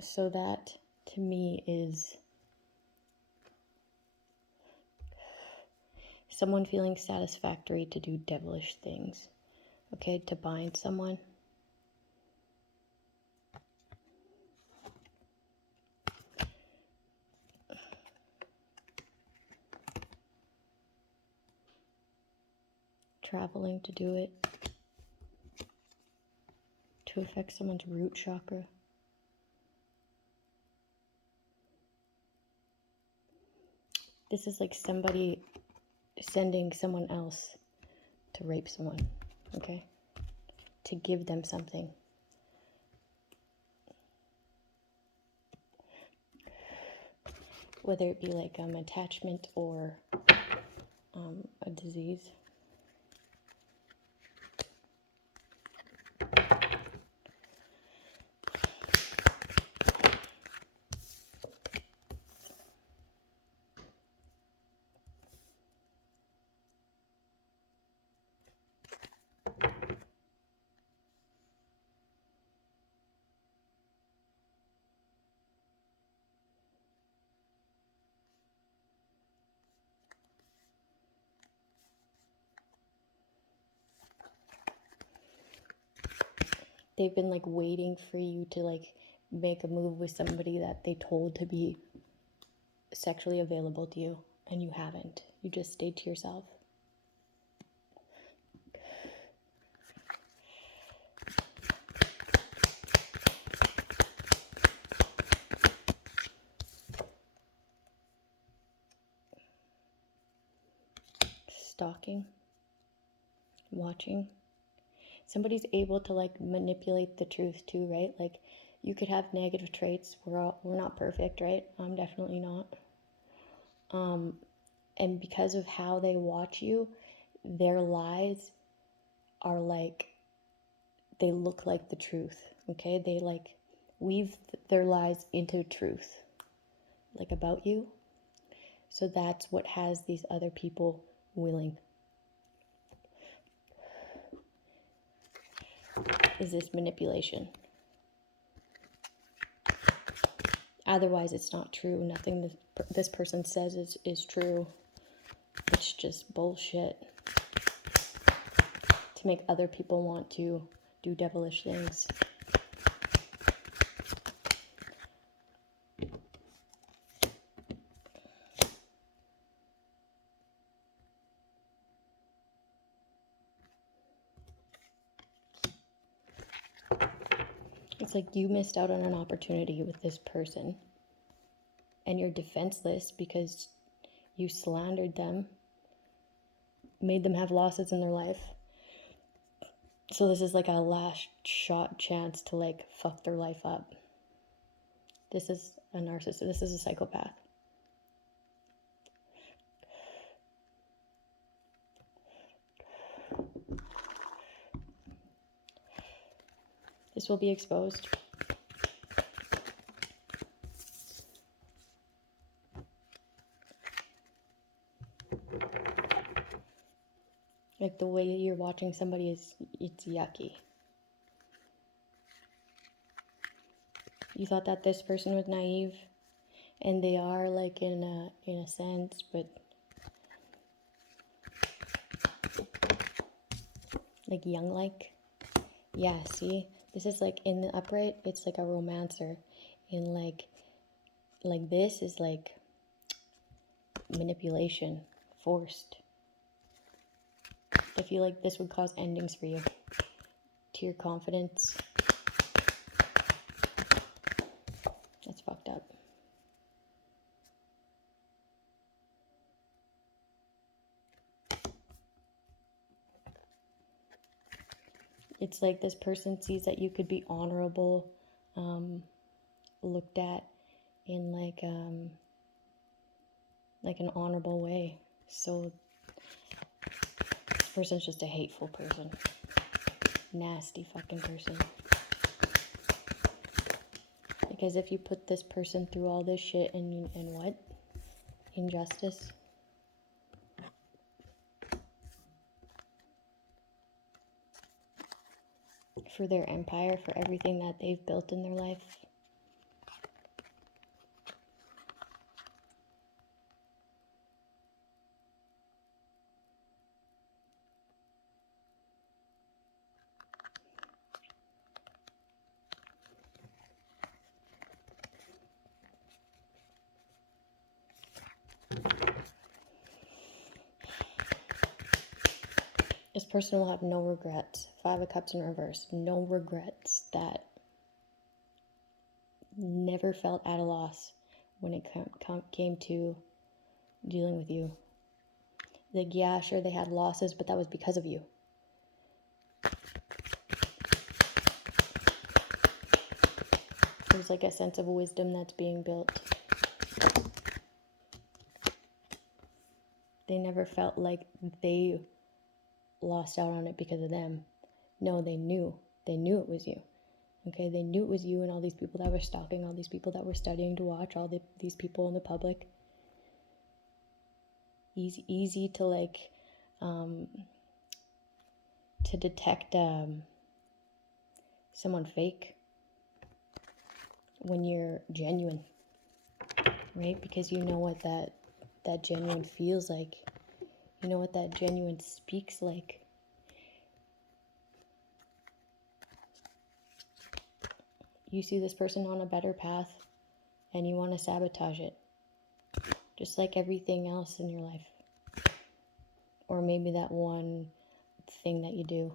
So that to me is someone feeling satisfactory to do devilish things, okay, to bind someone. Traveling to do it, to affect someone's root chakra. This is like somebody sending someone else to rape someone, okay? To give them something. Whether it be like attachment or a disease. They've been like waiting for you to like make a move with somebody that they told to be sexually available to you, and you haven't. You just stayed to yourself. Stalking, watching. Somebody's able to like manipulate the truth too, right? Like you could have negative traits. We're not perfect, right? I'm definitely not. And because of how they watch you, their lies are like, they look like the truth, okay? They like weave their lies into truth, like about you. So that's what has these other people willing. Is this manipulation? Otherwise, it's not true. Nothing this person says is true. It's just bullshit to make other people want to do devilish things. It's like you missed out on an opportunity with this person and you're defenseless because you slandered them, made them have losses in their life. So this is like a last shot chance to like fuck their life up. This is a narcissist. This is a psychopath. This will be exposed. Like the way you're watching somebody it's yucky. You thought that this person was naive, and they are like in a sense, but like young like. Yeah, see? This is like in the upright, it's like a romancer. And like this is like manipulation, forced. I feel like this would cause endings for you, to your confidence. That's fucked up. It's like this person sees that you could be honorable, looked at in like an honorable way. So this person's just a hateful person. Nasty fucking person. Because if you put this person through all this shit and what? Injustice. For their empire, for everything that they've built in their life, person will have no regrets. 5 of Cups in reverse. No regrets. That never felt at a loss when it came to dealing with you. Like, yeah, sure, they had losses, but that was because of you. There's like a sense of wisdom that's being built. They never felt like they lost out on it because of them. No, they knew. They knew it was you. Okay, they knew it was you and all these people that were stalking, all these people that were studying to watch, these people in the public. Easy to like, to detect someone fake when you're genuine, right? Because you know what that genuine feels like. You know what that genuine speaks like. You see this person on a better path and you want to sabotage it. Just like everything else in your life. Or maybe that one thing that you do.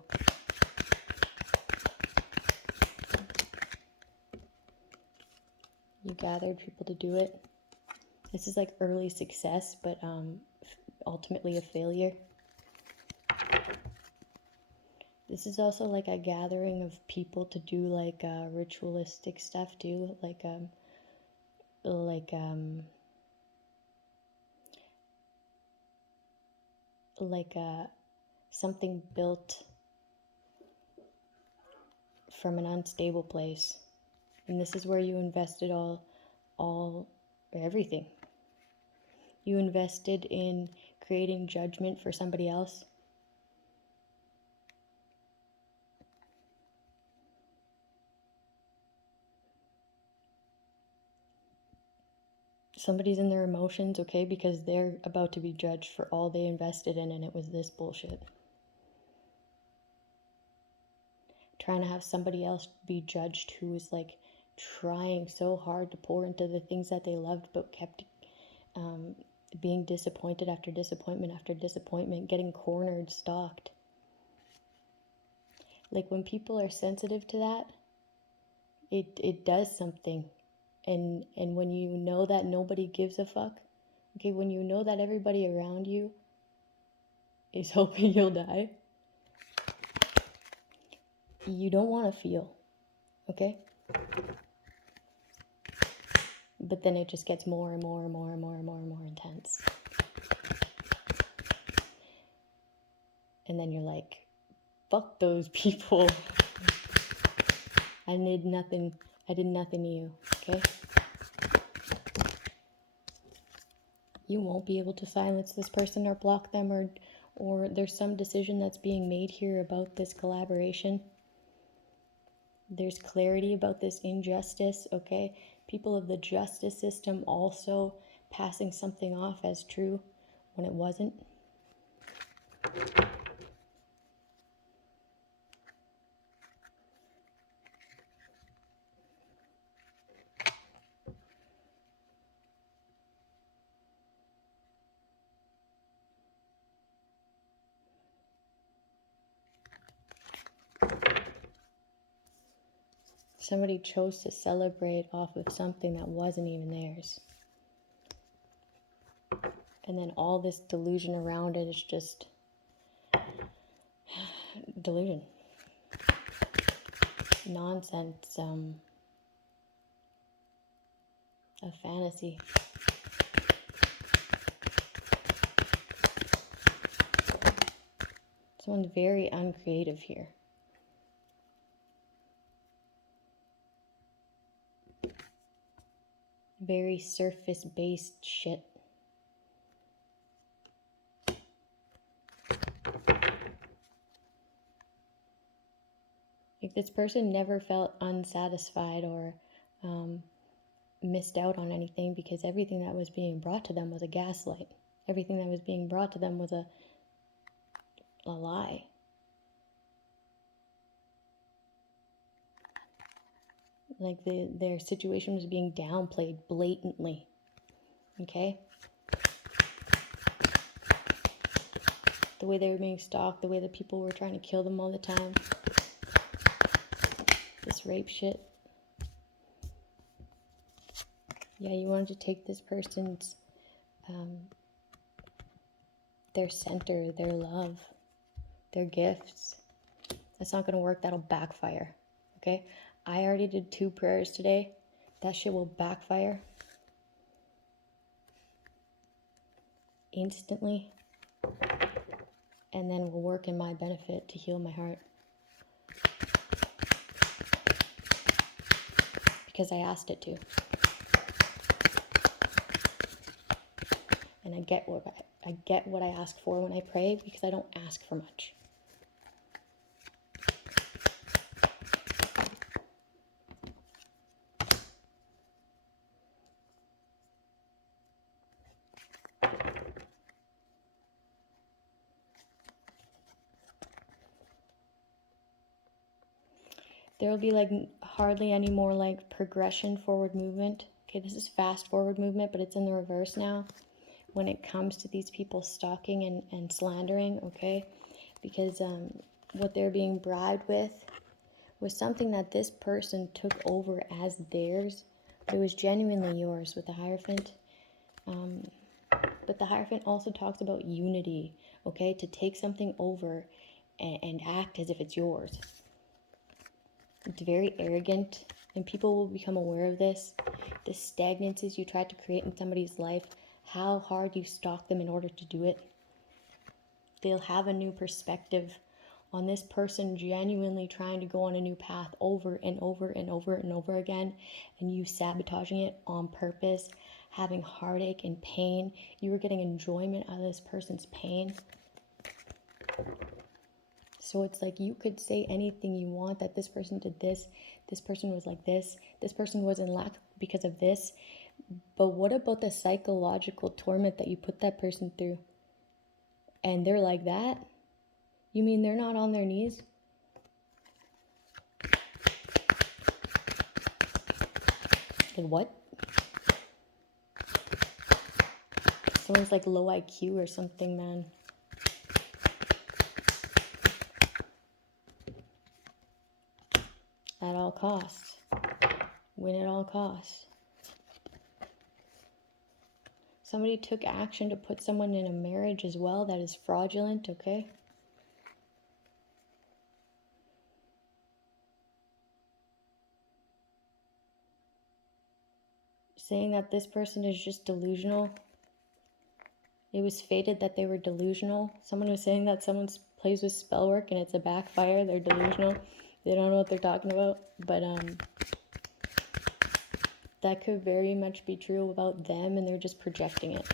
You gathered people to do it. This is like early success, but ultimately a failure. This is also like a gathering of people to do like ritualistic stuff too, like something built from an unstable place. And this is where you invested everything. You invested in creating judgment for somebody else. Somebody's in their emotions, okay, because they're about to be judged for all they invested in, and it was this bullshit. Trying to have somebody else be judged who was like trying so hard to pour into the things that they loved, but kept being disappointed after disappointment after disappointment, getting cornered, stalked. Like when people are sensitive to that, it does something. And when you know that nobody gives a fuck, okay, when you know that everybody around you is hoping you'll die, you don't want to feel, okay? But then it just gets more and more and more and more and more and more intense. And then you're like, fuck those people. I did nothing to you, okay? You won't be able to silence this person or block them, or there's some decision that's being made here about this collaboration. There's clarity about this injustice, okay? People of the justice system also passing something off as true when it wasn't. Somebody chose to celebrate off of something that wasn't even theirs. And then all this delusion around it is just delusion. Nonsense, a fantasy. Someone's very uncreative here. Very surface-based shit. Like this person never felt unsatisfied or missed out on anything, because everything that was being brought to them was a gaslight. Everything that was being brought to them was a lie. Like their situation was being downplayed blatantly. Okay? the way they were being stalked, the way that people were trying to kill them all the time. This rape shit. Yeah, you wanted to take this person's, their center, their love, their gifts. That's not going to work. That'll backfire. Okay? I already did 2 prayers today. That shit will backfire instantly. And then will work in my benefit to heal my heart. Because I asked it to. And I get what I ask for when I pray, because I don't ask for much. There will be like hardly any more like progression, forward movement. Okay, this is fast forward movement, but it's in the reverse now when it comes to these people stalking and slandering, okay? Because what they're being bribed with was something that this person took over as theirs, but it was genuinely yours with the Hierophant. But the Hierophant also talks about unity, okay? To take something over and act as if it's yours. It's very arrogant, and people will become aware of this. The stagnancies you tried to create in somebody's life, how hard you stalk them in order to do it. They'll have a new perspective on this person genuinely trying to go on a new path over and over and over and over again, and you sabotaging it on purpose, having heartache and pain. You were getting enjoyment out of this person's pain. So it's like you could say anything you want, that this person did this person was like this person was in lack because of this. But what about the psychological torment that you put that person through? And they're like that? You mean they're not on their knees? Like what? Someone's like low IQ or something, man. At all costs. Win at all costs. Somebody took action to put someone in a marriage as well that is fraudulent, okay? Saying that this person is just delusional. It was fated that they were delusional. Someone was saying that someone plays with spell work and it's a backfire. They're delusional. They don't know what they're talking about. But that could very much be true about them, and they're just projecting it.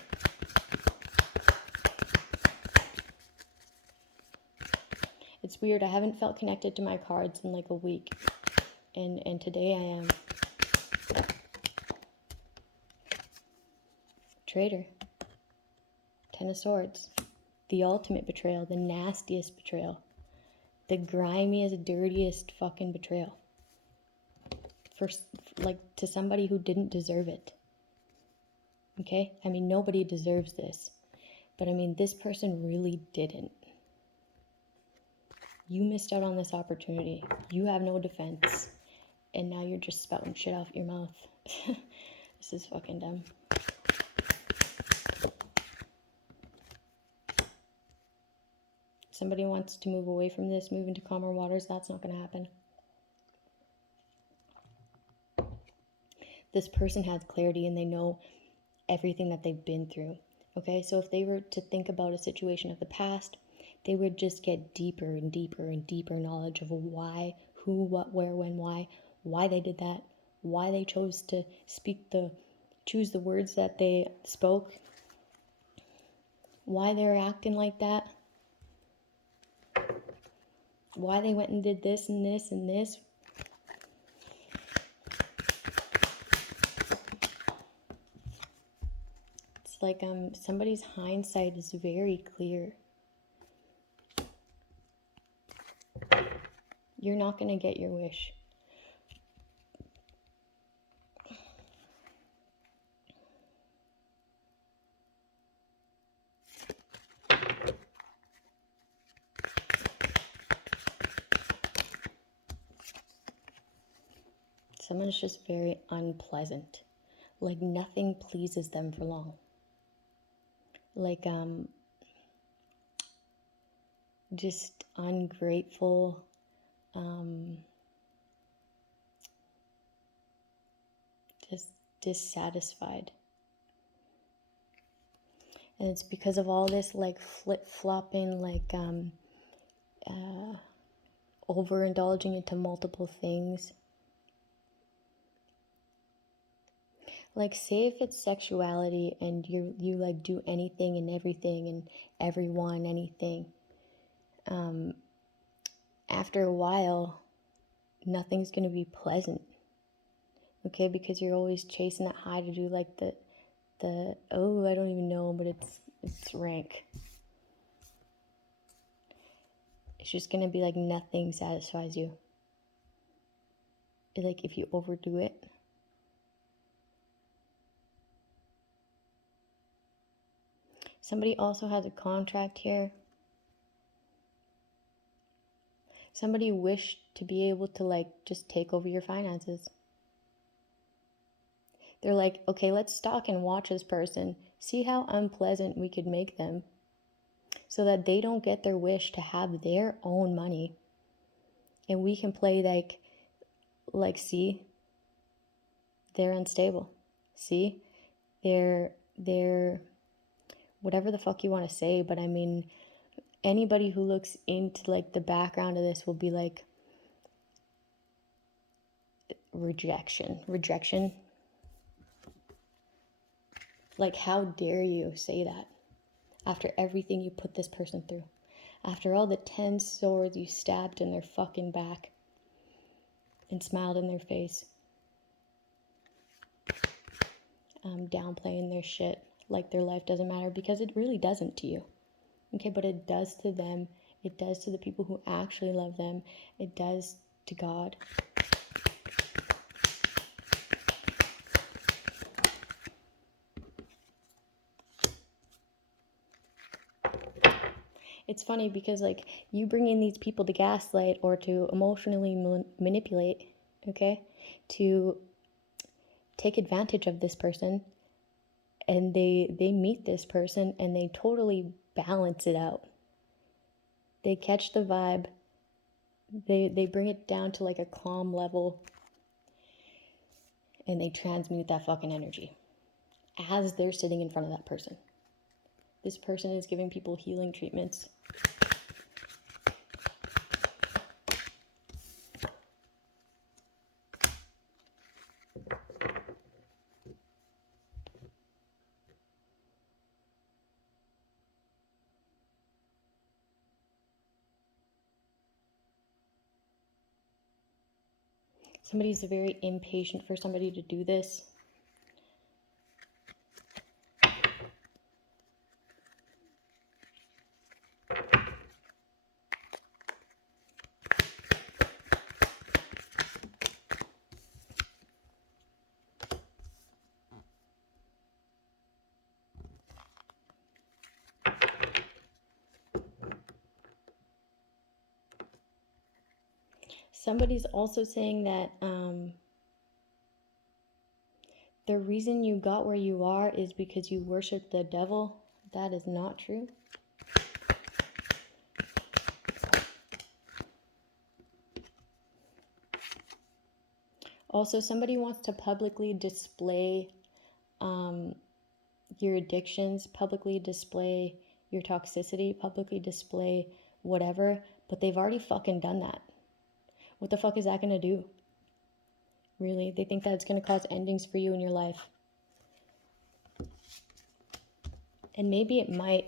It's weird. I haven't felt connected to my cards in like a week. And today I am. Traitor. 10 of Swords. The ultimate betrayal. The nastiest betrayal. The grimiest, dirtiest fucking betrayal. For like, to somebody who didn't deserve it. Okay? I mean, nobody deserves this. But I mean, this person really didn't. You missed out on this opportunity. You have no defense. And now you're just spouting shit off your mouth. This is fucking dumb. Somebody wants to move away from this, move into calmer waters. That's not going to happen. This person has clarity and they know everything that they've been through. Okay, so if they were to think about a situation of the past, they would just get deeper and deeper and deeper knowledge of why, who, what, where, when, why they did that, why they chose to choose the words that they spoke, why they're acting like that, why they went and did this and this and this. It's like somebody's hindsight is very clear. You're not going to get your wish. Someone's just very unpleasant. Like nothing pleases them for long. Like just ungrateful, just dissatisfied. And it's because of all this like flip-flopping, like overindulging into multiple things. Like, say if it's sexuality and you like do anything and everything and everyone, anything. After a while, nothing's gonna be pleasant. Okay, because you're always chasing that high to do like the oh, I don't even know, but it's rank. It's just gonna be like nothing satisfies you. Like if you overdo it. Somebody also has a contract here. Somebody wished to be able to like just take over your finances. They're like, okay, let's stalk and watch this person, see how unpleasant we could make them so that they don't get their wish to have their own money. And we can play like see, they're unstable. See, they're whatever the fuck you want to say, but I mean, anybody who looks into like the background of this will be like rejection. Like, how dare you say that after everything you put this person through, after all the 10 swords you stabbed in their fucking back and smiled in their face, downplaying their shit like their life doesn't matter, because it really doesn't to you. Okay, but it does to them. It does to the people who actually love them. It does to God. It's funny because like you bring in these people to gaslight or to emotionally manipulate, okay, to take advantage of this person, and they meet this person and they totally balance it out. They catch the vibe. They bring it down to like a calm level, and they transmute that fucking energy as they're sitting in front of that person. This person is giving people healing treatments. Somebody's very impatient for somebody to do this. Somebody's also saying that the reason you got where you are is because you worship the devil. That is not true. Also, somebody wants to publicly display your addictions, publicly display your toxicity, publicly display whatever, but they've already fucking done that. What the fuck is that gonna do? Really? They think that it's gonna cause endings for you in your life. And maybe it might,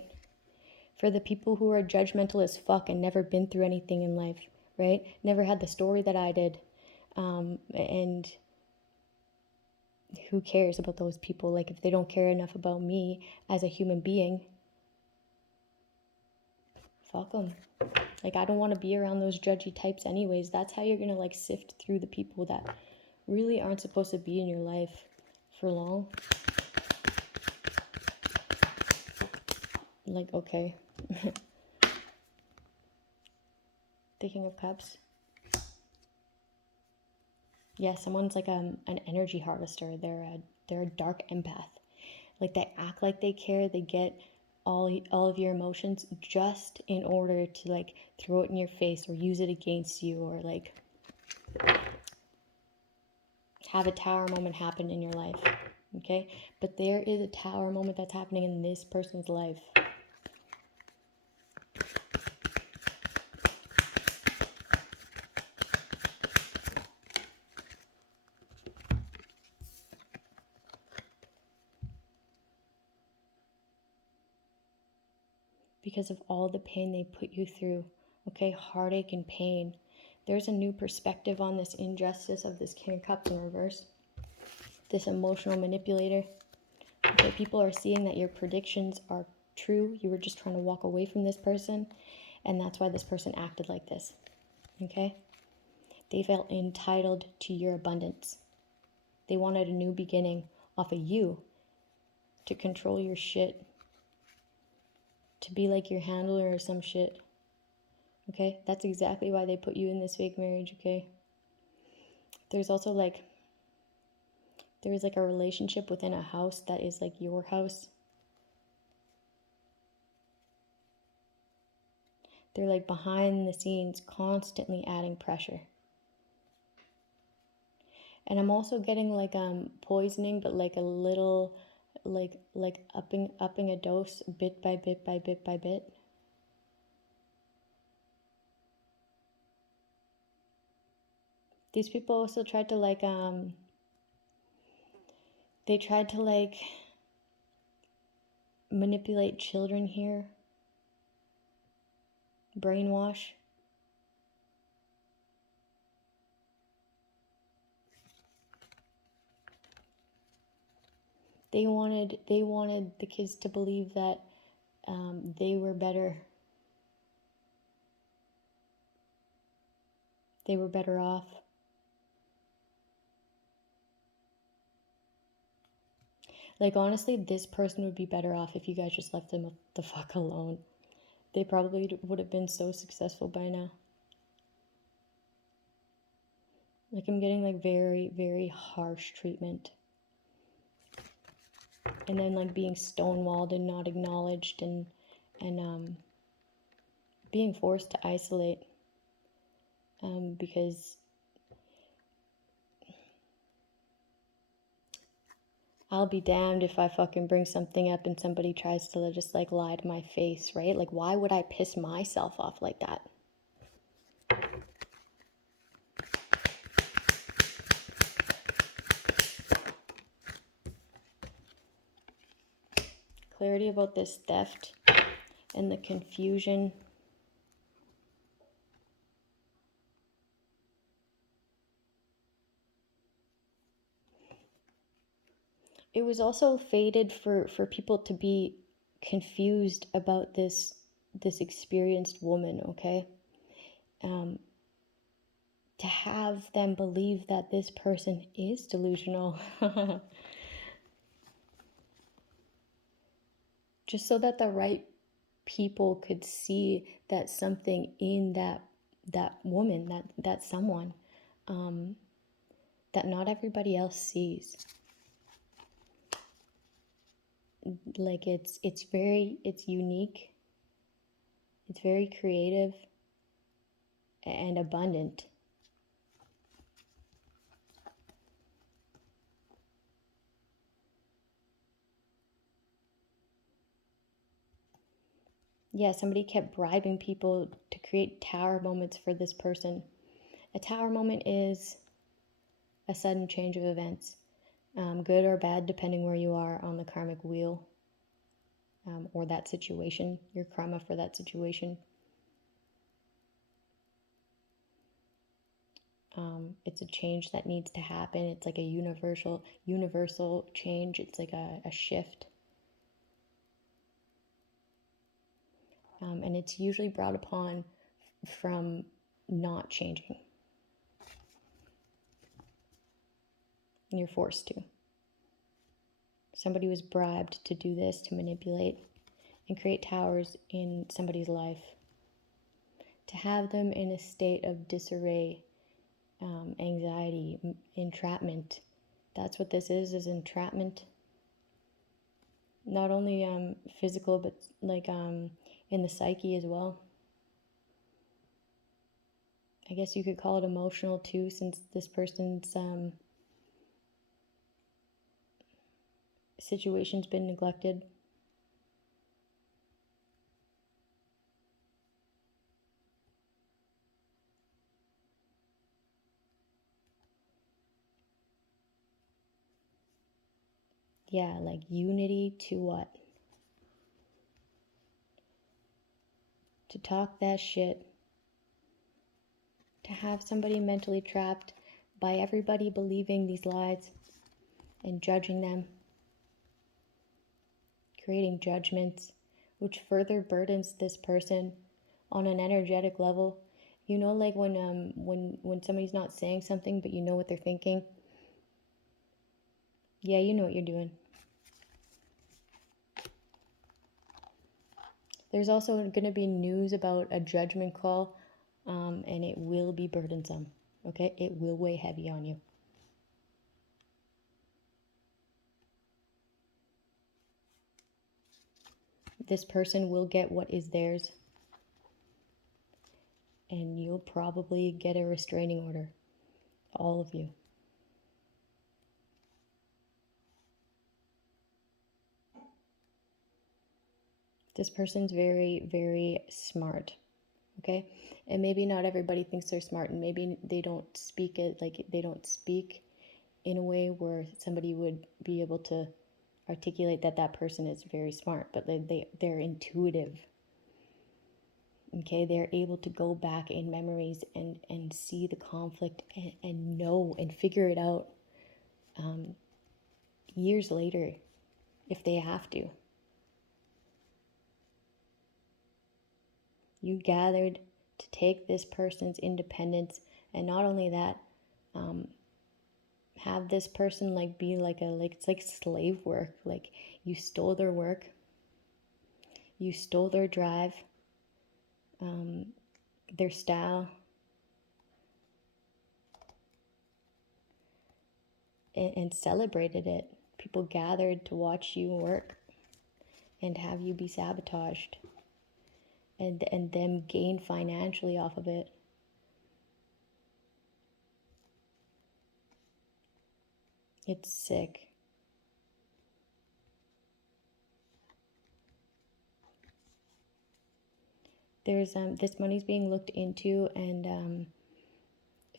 for the people who are judgmental as fuck and never been through anything in life, right? Never had the story that I did. And who cares about those people? Like, if they don't care enough about me as a human being, fuck them. Like, I don't want to be around those judgy types anyways. That's how you're gonna like sift through the people that really aren't supposed to be in your life for long. Like, okay. The King of Cups. Yeah, someone's like an energy harvester. They're a dark empath. Like they act like they care. They get all of your emotions just in order to like throw it in your face or use it against you, or like have a tower moment happen in your life. Okay? But there is a tower moment that's happening in this person's life. Because of all the pain they put you through. Okay? Heartache and pain. There's a new perspective on this injustice of this King of Cups in reverse. This emotional manipulator. Okay, people are seeing that your predictions are true. You were just trying to walk away from this person, and that's why this person acted like this. Okay? They felt entitled to your abundance. They wanted a new beginning off of you, to control your shit, to be like your handler or some shit. Okay? That's exactly why they put you in this fake marriage, okay? There's also like, there is like a relationship within a house that is like your house. They're like behind the scenes, constantly adding pressure. And I'm also getting like poisoning, but like a little, like upping a dose bit by bit by bit by bit. These people also tried to like they tried to like manipulate children here, brainwash. They wanted the kids to believe that they were better. They were better off. Like honestly, this person would be better off if you guys just left them the fuck alone. They probably would have been so successful by now. Like I'm getting like very, very harsh treatment. And then like being stonewalled and not acknowledged, and being forced to isolate. Because I'll be damned if I fucking bring something up and somebody tries to just like lie to my face, right? Like why would I piss myself off like that? Clarity about this theft and the confusion. It was also fated for people to be confused about this experienced woman, okay? To have them believe that this person is delusional. Just so that the right people could see that something in that woman, that someone, that not everybody else sees. Like it's unique, it's very creative and abundant. Yeah, somebody kept bribing people to create tower moments for this person. A tower moment is a sudden change of events, good or bad, depending where you are on the karmic wheel, or that situation, your karma for that situation. It's a change that needs to happen. It's like a universal change. It's like a shift. And it's usually brought upon from not changing. And you're forced to. Somebody was bribed to do this, to manipulate and create towers in somebody's life, to have them in a state of disarray, anxiety, entrapment. That's what this is entrapment. Not only physical, but like in the psyche as well. I guess you could call it emotional too, since this person's situation's been neglected. Yeah, like unity to what? To talk that shit. To have somebody mentally trapped by everybody believing these lies and judging them. Creating judgments, which further burdens this person on an energetic level. You know, like when somebody's not saying something, but you know what they're thinking. Yeah, you know what you're doing. There's also going to be news about a judgment call, and it will be burdensome, okay? It will weigh heavy on you. This person will get what is theirs, and you'll probably get a restraining order, all of you. This person's very, very smart, okay? And maybe not everybody thinks they're smart, and maybe they don't speak it, like they don't speak in a way where somebody would be able to articulate that that person is very smart, but they're intuitive, okay? They're able to go back in memories and see the conflict and know and figure it out years later if they have to. You gathered to take this person's independence, and not only that, have this person like be like it's like slave work. Like you stole their work, you stole their drive, their style, and celebrated it. People gathered to watch you work and have you be sabotaged, and them gain financially off of it. It's sick. There's this money's being looked into, and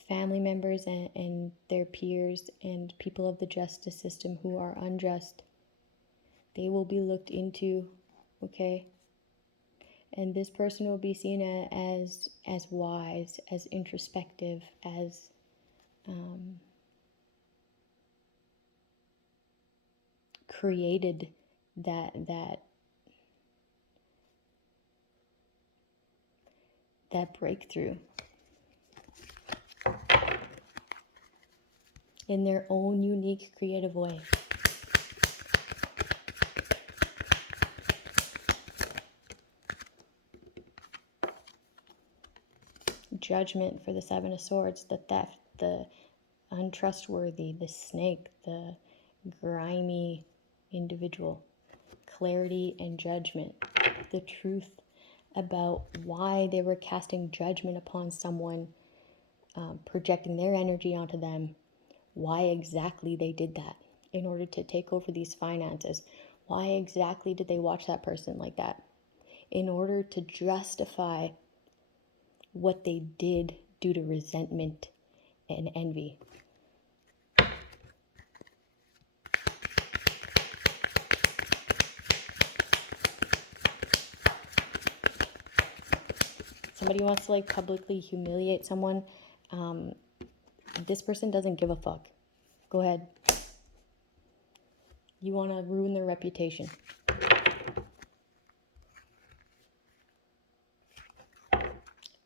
family members and their peers and people of the justice system who are unjust, they will be looked into, okay? And this person will be seen as wise, as introspective, as created that breakthrough in their own unique creative way. Judgment for the Seven of Swords, the theft, the untrustworthy, the snake, the grimy individual. Clarity and judgment. The truth about why they were casting judgment upon someone, projecting their energy onto them, why exactly they did that in order to take over these finances. Why exactly did they watch that person like that? In order to justify what they did due to resentment and envy. Somebody wants to like publicly humiliate someone. This person doesn't give a fuck. Go ahead. You want to ruin their reputation.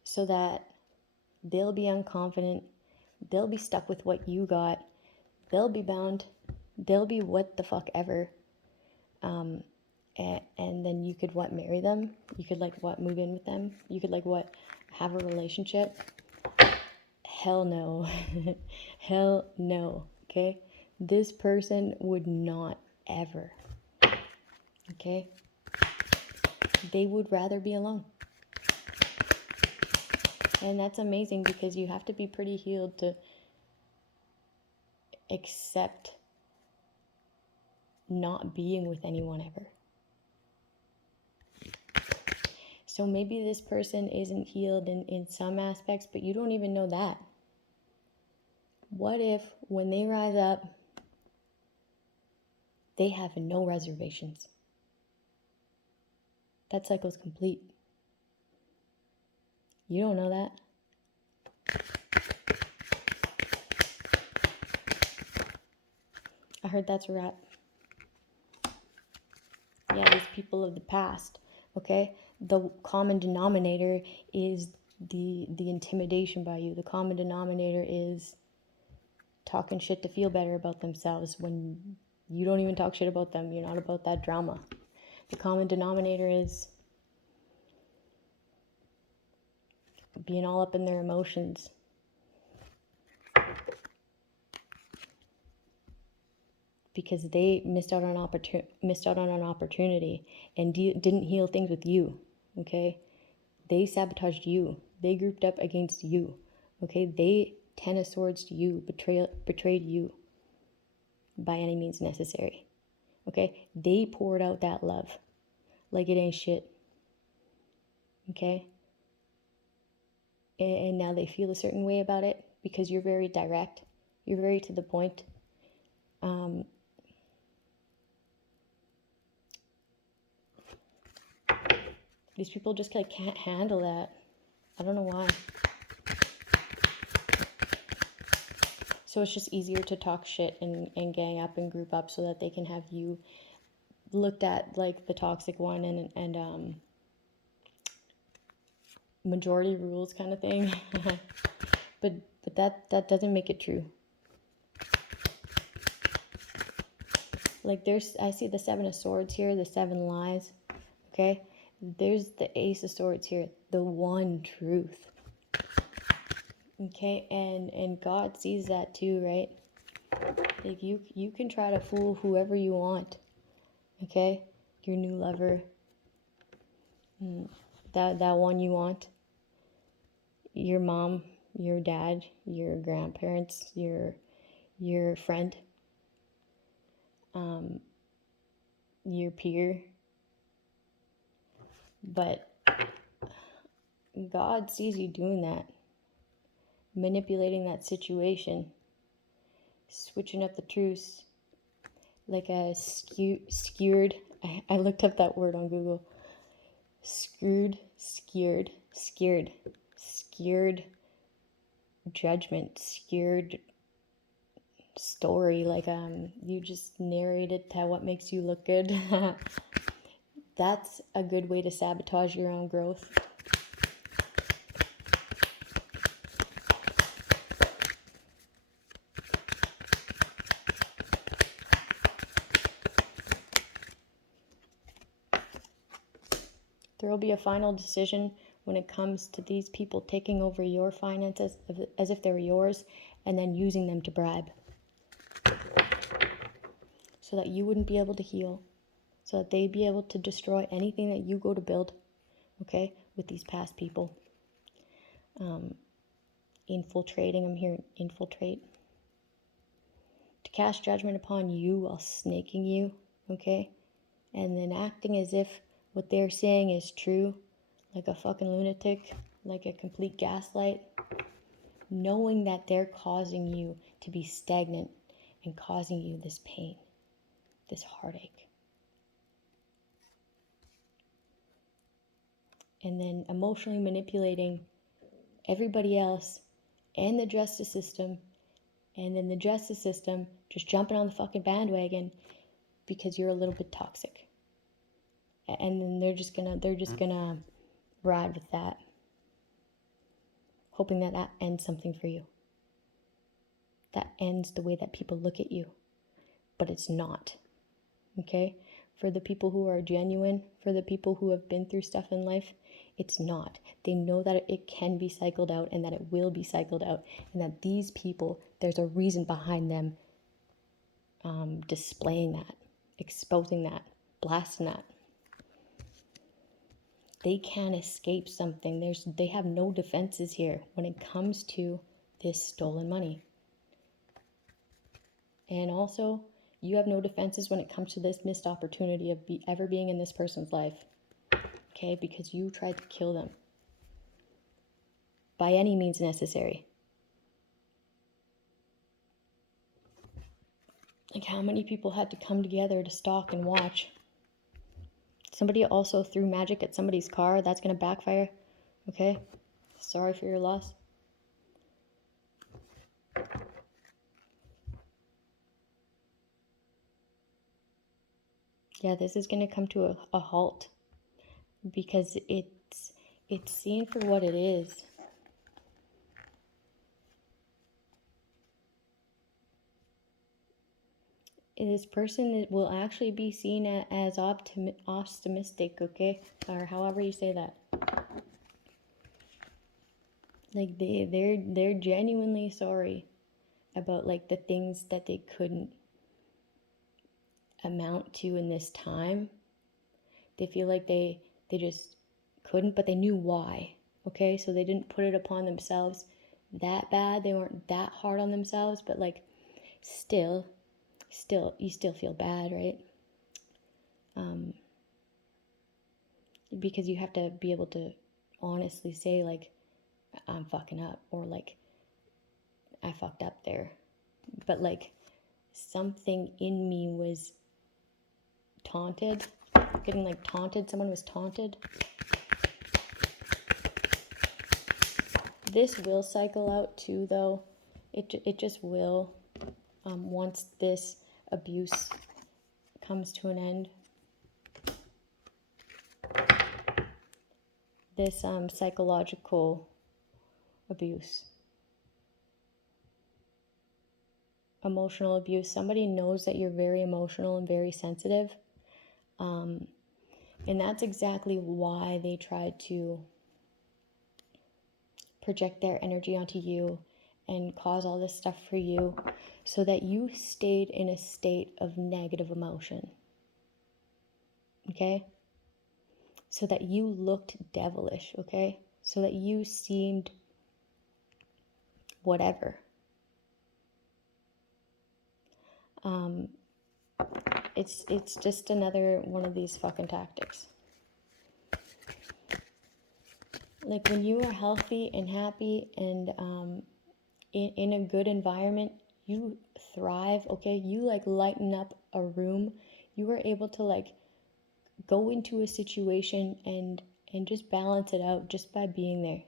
So that they'll be unconfident. They'll be stuck with what you got. They'll be bound. They'll be what the fuck ever. And then you could what, marry them? You could like what, move in with them? You could like what, have a relationship? hell no. Hell no. Okay? This person would not ever. Okay? They would rather be alone. And that's amazing, because you have to be pretty healed to accept not being with anyone ever. So maybe this person isn't healed in some aspects, but you don't even know that. What if when they rise up, they have no reservations? That cycle's complete. You don't know that. I heard that's a wrap. Yeah, these people of the past, okay? The common denominator is the intimidation by you. The common denominator is talking shit to feel better about themselves when you don't even talk shit about them. You're not about that drama. The common denominator is being all up in their emotions. Because they missed out on an opportunity and didn't heal things with you, okay? They sabotaged you. They grouped up against you, okay? They 10 of swords to you, betrayed you by any means necessary, okay? They poured out that love like it ain't shit, okay? And now they feel a certain way about it because you're very direct. You're very to the point. These people just can't handle that. I don't know why. So it's just easier to talk shit and gang up and group up so that they can have you looked at like the toxic one and majority rules kind of thing. but that doesn't make it true. Like I see the 7 of swords here, the 7 lies, okay? There's the ace of swords here, the one truth. Okay, and God sees that too, right? Like you can try to fool whoever you want, okay? Your new lover, that one you want, your mom, your dad, your grandparents, your friend, your peer. But God sees you doing that, manipulating that situation, switching up the truths, like a skewered. I looked up that word on Google. Skewered judgment, skewered story. Like you just narrated to what makes you look good. That's a good way to sabotage your own growth. There will be a final decision when it comes to these people taking over your finances as if they were yours and then using them to bribe. So that you wouldn't be able to heal. So that they'd be able to destroy anything that you go to build, okay, with these past people. Infiltrating, I'm hearing infiltrate. To cast judgment upon you while snaking you, okay? And then acting as if what they're saying is true, like a fucking lunatic, like a complete gaslight. Knowing that they're causing you to be stagnant and causing you this pain, this heartache. And then emotionally manipulating everybody else and the justice system, and then the justice system just jumping on the fucking bandwagon because you're a little bit toxic. And then they're just gonna ride with that, hoping that ends something for you. That ends the way that people look at you. But it's not. Okay? For the people who are genuine, for the people who have been through stuff in life, It's not. They know that it can be cycled out and that it will be cycled out, and that these people, there's a reason behind them displaying that, exposing that, blasting that. They can't escape something. They have no defenses here when it comes to this stolen money. And also, you have no defenses when it comes to this missed opportunity of ever being in this person's life. Okay? Because you tried to kill them by any means necessary. Like, how many people had to come together to stalk and watch? Somebody also threw magic at somebody's car. That's going to backfire. Okay? Sorry for your loss. Yeah, this is going to come to a halt. Because it's seen for what it is. This person will actually be seen as optimistic, okay? Or however you say that. Like they're genuinely sorry about like the things that they couldn't amount to in this time. They feel like they just couldn't, but they knew why. Okay, so they didn't put it upon themselves that bad. They weren't that hard on themselves, but like still you still feel bad, right? Because you have to be able to honestly say like, I'm fucking up, or like, I fucked up there. But like, something in me was taunted, getting like taunted. Someone was taunted. This will cycle out too, though. It just will. Once this abuse comes to an end. This psychological abuse. Emotional abuse. Somebody knows that you're very emotional and very sensitive. And that's exactly why they tried to project their energy onto you and cause all this stuff for you, so that you stayed in a state of negative emotion. Okay? So that you looked devilish, okay? So that you seemed whatever. It's just another one of these fucking tactics. Like when you are healthy and happy and in a good environment, you thrive, okay? You like lighten up a room. You are able to like go into a situation and just balance it out just by being there.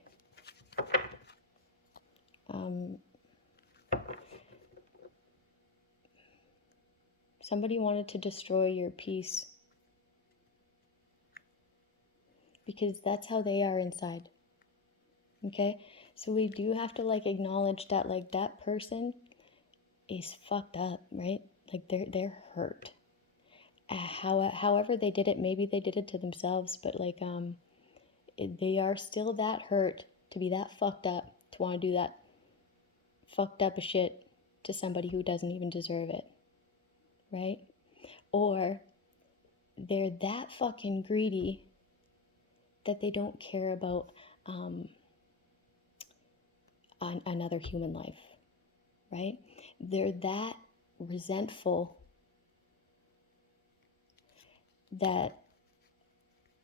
Somebody wanted to destroy your peace because that's how they are inside. Okay? So we do have to like acknowledge that like that person is fucked up, right? Like they're hurt. However they did it, maybe they did it to themselves, but like they are still that hurt to be that fucked up, to want to do that fucked up shit to somebody who doesn't even deserve it, right? Or they're that fucking greedy that they don't care about another human life, right? They're that resentful that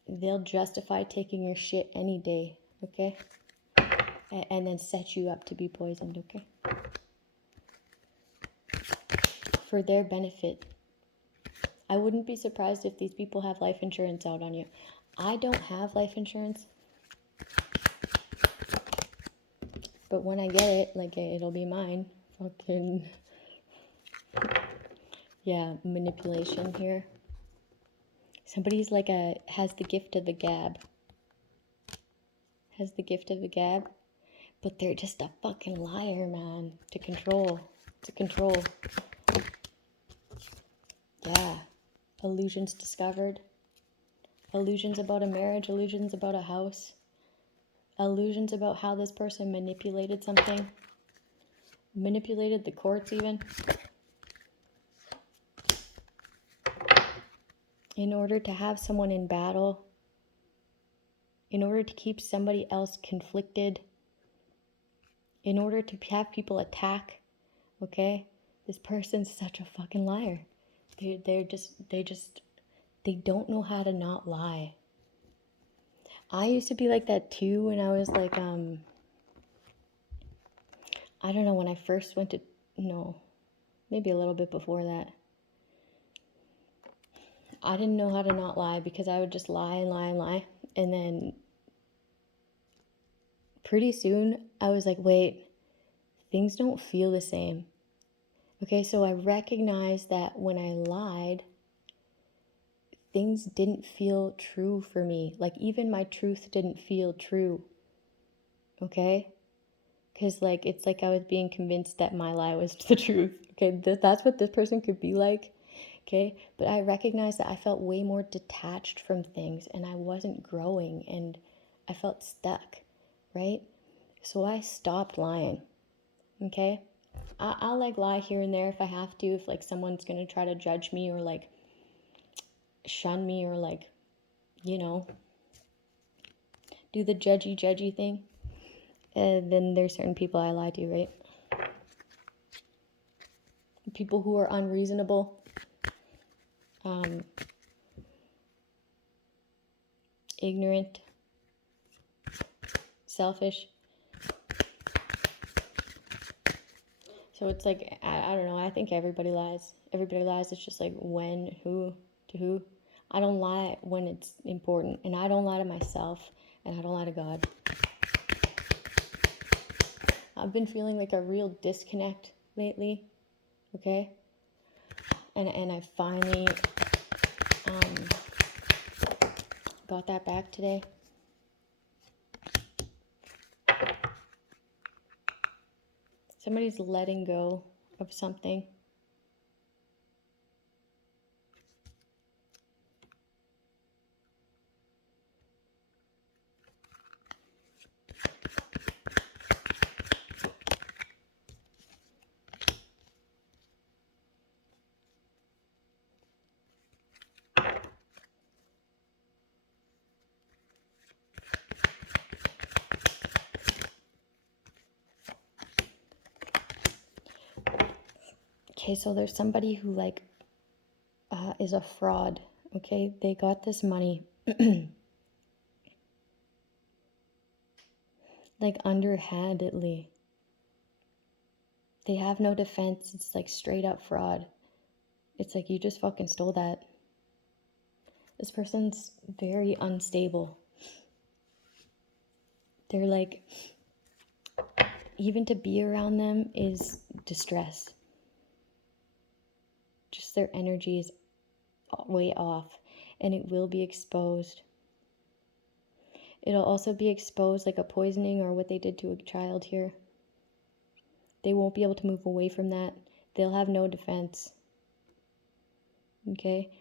they'll justify taking your shit any day, okay? And then set you up to be poisoned, okay? For their benefit. I wouldn't be surprised if these people have life insurance out on you. I don't have life insurance. But when I get it, like, it'll be mine. Fucking... yeah, manipulation here. Somebody's like has the gift of the gab. Has the gift of the gab. But they're just a fucking liar, man. To control. Yeah. Illusions discovered. Illusions about a marriage, illusions about a house, illusions about how this person manipulated something, manipulated the courts even, in order to have someone in battle, in order to keep somebody else conflicted, in order to have people attack, okay? This person's such a fucking liar. They don't know how to not lie. I used to be like that too when I was like, I don't know, when I first went to, no, maybe a little bit before that. I didn't know how to not lie because I would just lie and lie and lie. And then pretty soon I was like, wait, things don't feel the same. Okay, so I recognized that when I lied, things didn't feel true for me. Like even my truth didn't feel true. Okay? Because like it's like I was being convinced that my lie was the truth. Okay, that's what this person could be like. Okay, but I recognized that I felt way more detached from things and I wasn't growing and I felt stuck, right? So I stopped lying. Okay, I'll like lie here and there if I have to, if like someone's gonna try to judge me or like shun me or like, you know, do the judgy thing. Then there's certain people I lie to, right? People who are unreasonable, ignorant, selfish. So it's like, I don't know, I think everybody lies. Everybody lies. It's just like when, who, to who. I don't lie when it's important. And I don't lie to myself. And I don't lie to God. I've been feeling like a real disconnect lately. Okay? And I finally got that back today. Somebody's letting go of something. Okay, so there's somebody who like is a fraud. Okay, they got this money like underhandedly. They have no defense. It's like straight up fraud. It's like you just fucking stole that. This person's very unstable. They're like, even to be around them is distress. Just their energy is way off and it will be exposed. It'll also be exposed like a poisoning or what they did to a child here. They won't be able to move away from that. They'll have no defense. Okay?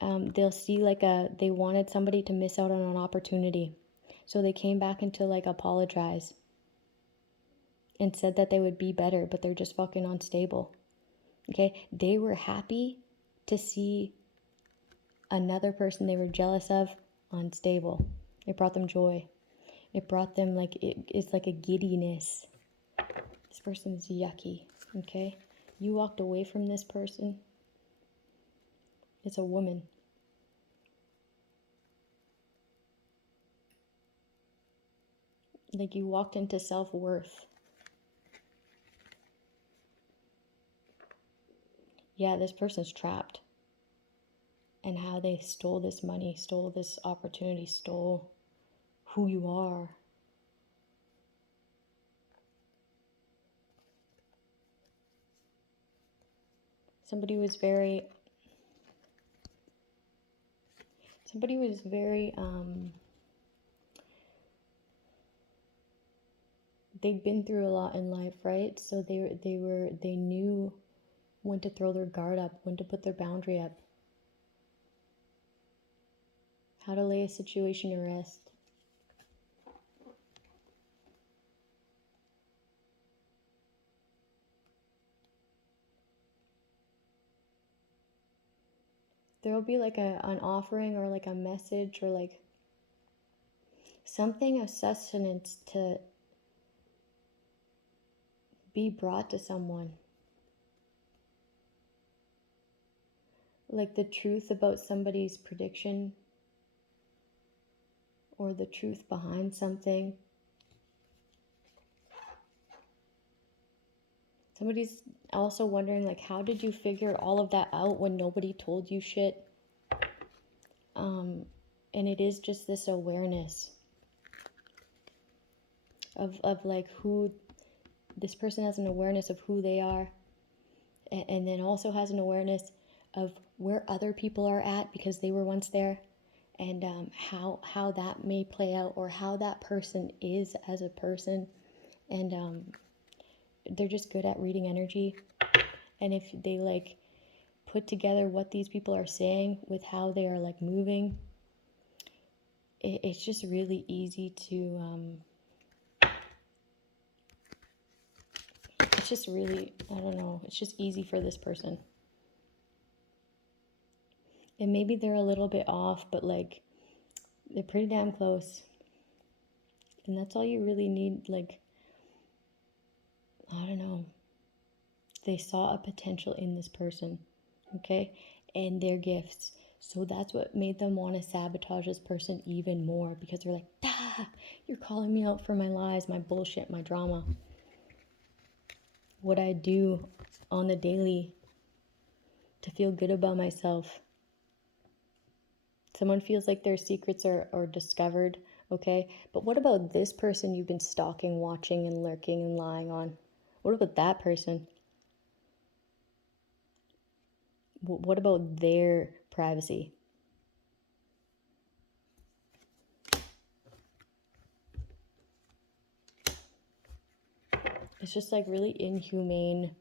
They'll see like they wanted somebody to miss out on an opportunity. So they came back and to like apologize and said that they would be better, but they're just fucking unstable. Okay? They were happy to see another person they were jealous of unstable. It brought them joy. It brought them like, it's like a giddiness. This person's yucky. Okay? You walked away from this person. It's a woman. Like you walked into self-worth. Yeah, this person's trapped. And how they stole this money, stole this opportunity, stole who you are. Somebody was very they've been through a lot in life, right? So they knew when to throw their guard up, when to put their boundary up. How to lay a situation to rest. There will be like an offering or like a message or like something of sustenance to be brought to someone. Like the truth about somebody's prediction or the truth behind something. Somebody's also wondering, like, how did you figure all of that out when nobody told you shit? And it is just this awareness of like who this person has, an awareness of who they are, and then also has an awareness of where other people are at because they were once there, and how that may play out, or how that person is as a person. And they're just good at reading energy, and if they like put together what these people are saying with how they are like moving, it's just really easy to it's just really, I don't know, it's just easy for this person. And maybe they're a little bit off, but like they're pretty damn close. And that's all you really need. Like, I don't know, they saw a potential in this person, okay, and their gifts. So that's what made them want to sabotage this person even more, because they're like, you're calling me out for my lies, my bullshit, my drama, what I do on the daily to feel good about myself. Someone feels like their secrets are discovered, okay? But what about this person you've been stalking, watching, and lurking and lying on? What about that person? What about their privacy? It's just like really inhumane,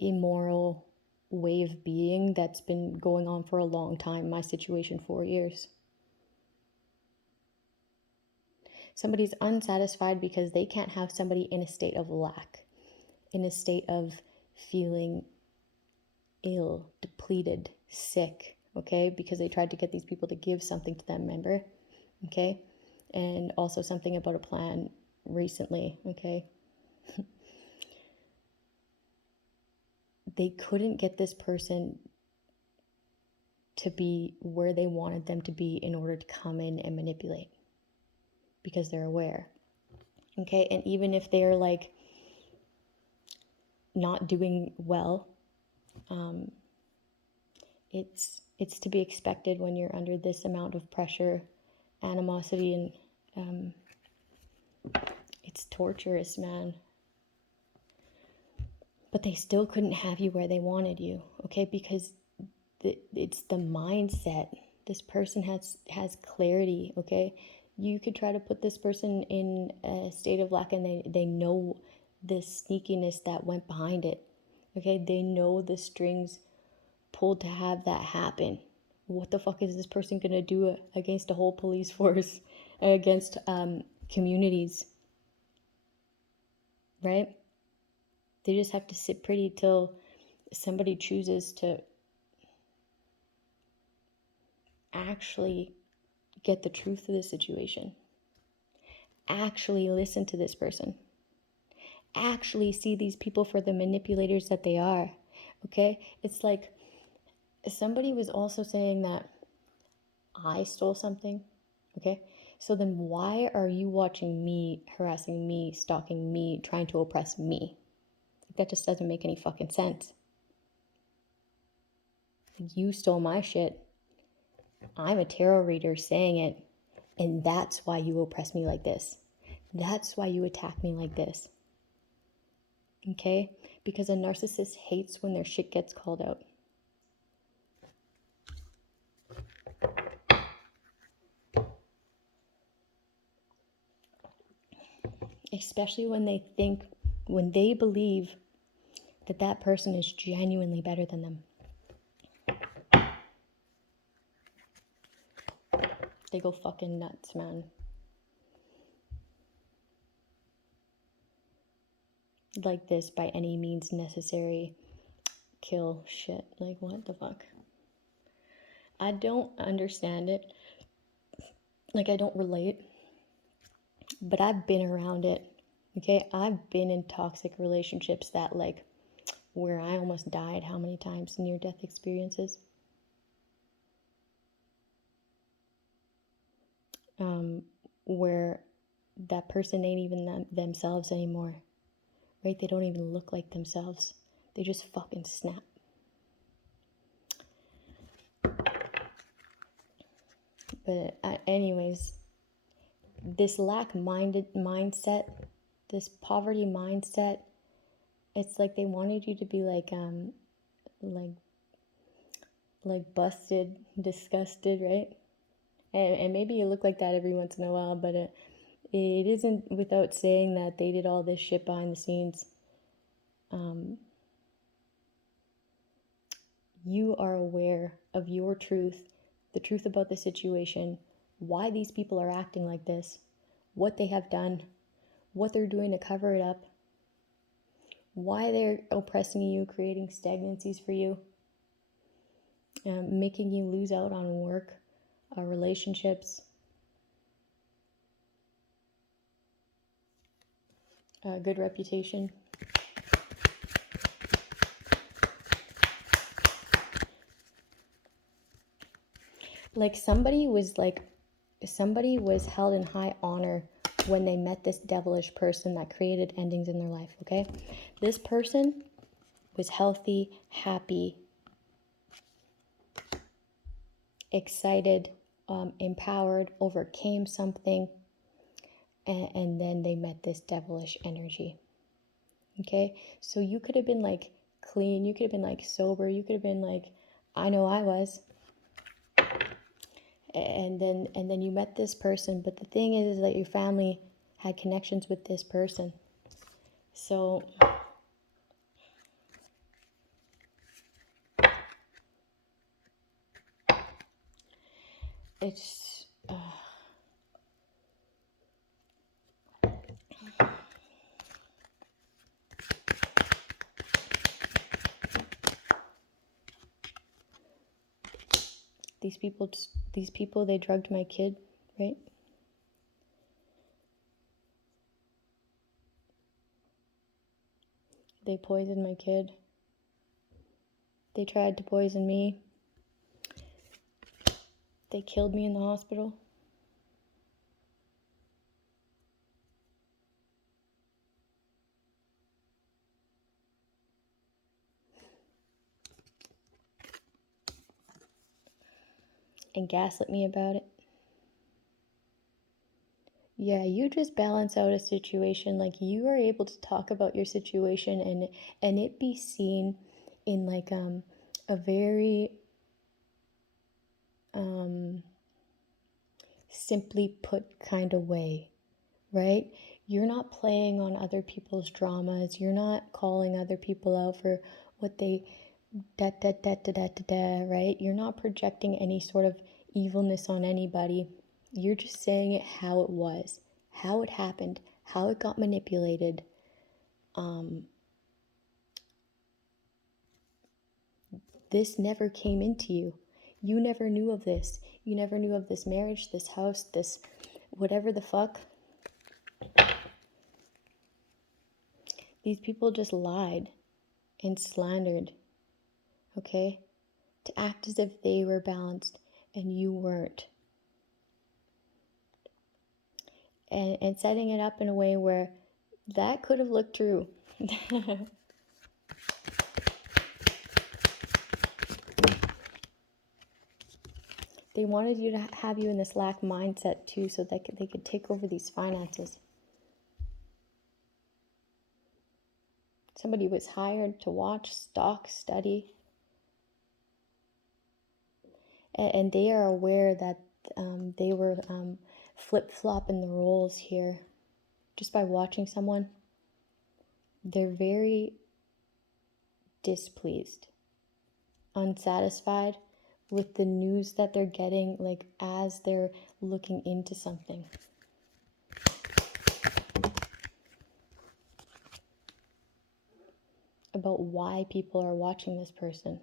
immoral way of being that's been going on for a long time. My situation, 4 years. Somebody's unsatisfied because they can't have somebody in a state of lack, in a state of feeling ill, depleted, sick, okay? Because they tried to get these people to give something to them, remember? Okay? And also something about a plan recently, okay? They couldn't get this person to be where they wanted them to be in order to come in and manipulate, because they're aware, okay? And even if they're like not doing well, it's to be expected when you're under this amount of pressure, animosity, and it's torturous, man. But they still couldn't have you where they wanted you, okay? Because it's the mindset. This person has clarity, okay? You could try to put this person in a state of lack, and they know the sneakiness that went behind it, okay? They know the strings pulled to have that happen. What the fuck is this person gonna do against a whole police force, against communities, right? They just have to sit pretty till somebody chooses to actually get the truth of the situation, actually listen to this person, actually see these people for the manipulators that they are, okay? It's like somebody was also saying that I stole something, okay? So then why are you watching me, harassing me, stalking me, trying to oppress me? That just doesn't make any fucking sense. You stole my shit. I'm a tarot reader saying it, and that's why you oppress me like this. That's why you attack me like this. Okay? Because a narcissist hates when their shit gets called out. Especially when they believe that that person is genuinely better than them. They go fucking nuts, man. Like this by any means necessary. Kill shit. Like, what the fuck? I don't understand it. Like, I don't relate. But I've been around it. Okay? I've been in toxic relationships that, like, where I almost died how many times? Near-death experiences. Where that person ain't even themselves anymore. Right? They don't even look like themselves. They just fucking snap. But anyways, this mindset, this poverty mindset, it's like they wanted you to be like busted, disgusted, right? And maybe you look like that every once in a while, but it isn't without saying that they did all this shit behind the scenes. You are aware of your truth, the truth about the situation, why these people are acting like this, what they have done, what they're doing to cover it up, why they're oppressing you, creating stagnancies for you, making you lose out on work, relationships, good reputation. Like somebody was held in high honor when they met this devilish person that created endings in their life, okay? This person was healthy, happy, excited, empowered, overcame something, and then they met this devilish energy, okay? So you could have been like clean, you could have been like sober, you could have been like, I know I was. And then you met this person, but the thing is that your family had connections with this person. So it's these people, they drugged my kid, right? They poisoned my kid. They tried to poison me. They killed me in the hospital. And gaslit me about it. Yeah, you just balance out a situation. Like, you are able to talk about your situation and it be seen in like a very simply put kind of way, right? You're not playing on other people's dramas. You're not calling other people out for what they right? You're not projecting any sort of evilness on anybody. You're just saying it how it was, how it happened, how it got manipulated. This never came into you. You never knew of this. You never knew of this marriage, this house, this whatever the fuck. These people just lied and slandered, okay? To act as if they were balanced and you weren't. And setting it up in a way where that could have looked true. They wanted you to have you in this lack mindset too, so that they could take over these finances. Somebody was hired to watch, stalk, study. And they are aware that they were flip-flopping the roles here. Just by watching someone, they're very displeased, unsatisfied with the news that they're getting, like as they're looking into something. About why people are watching this person.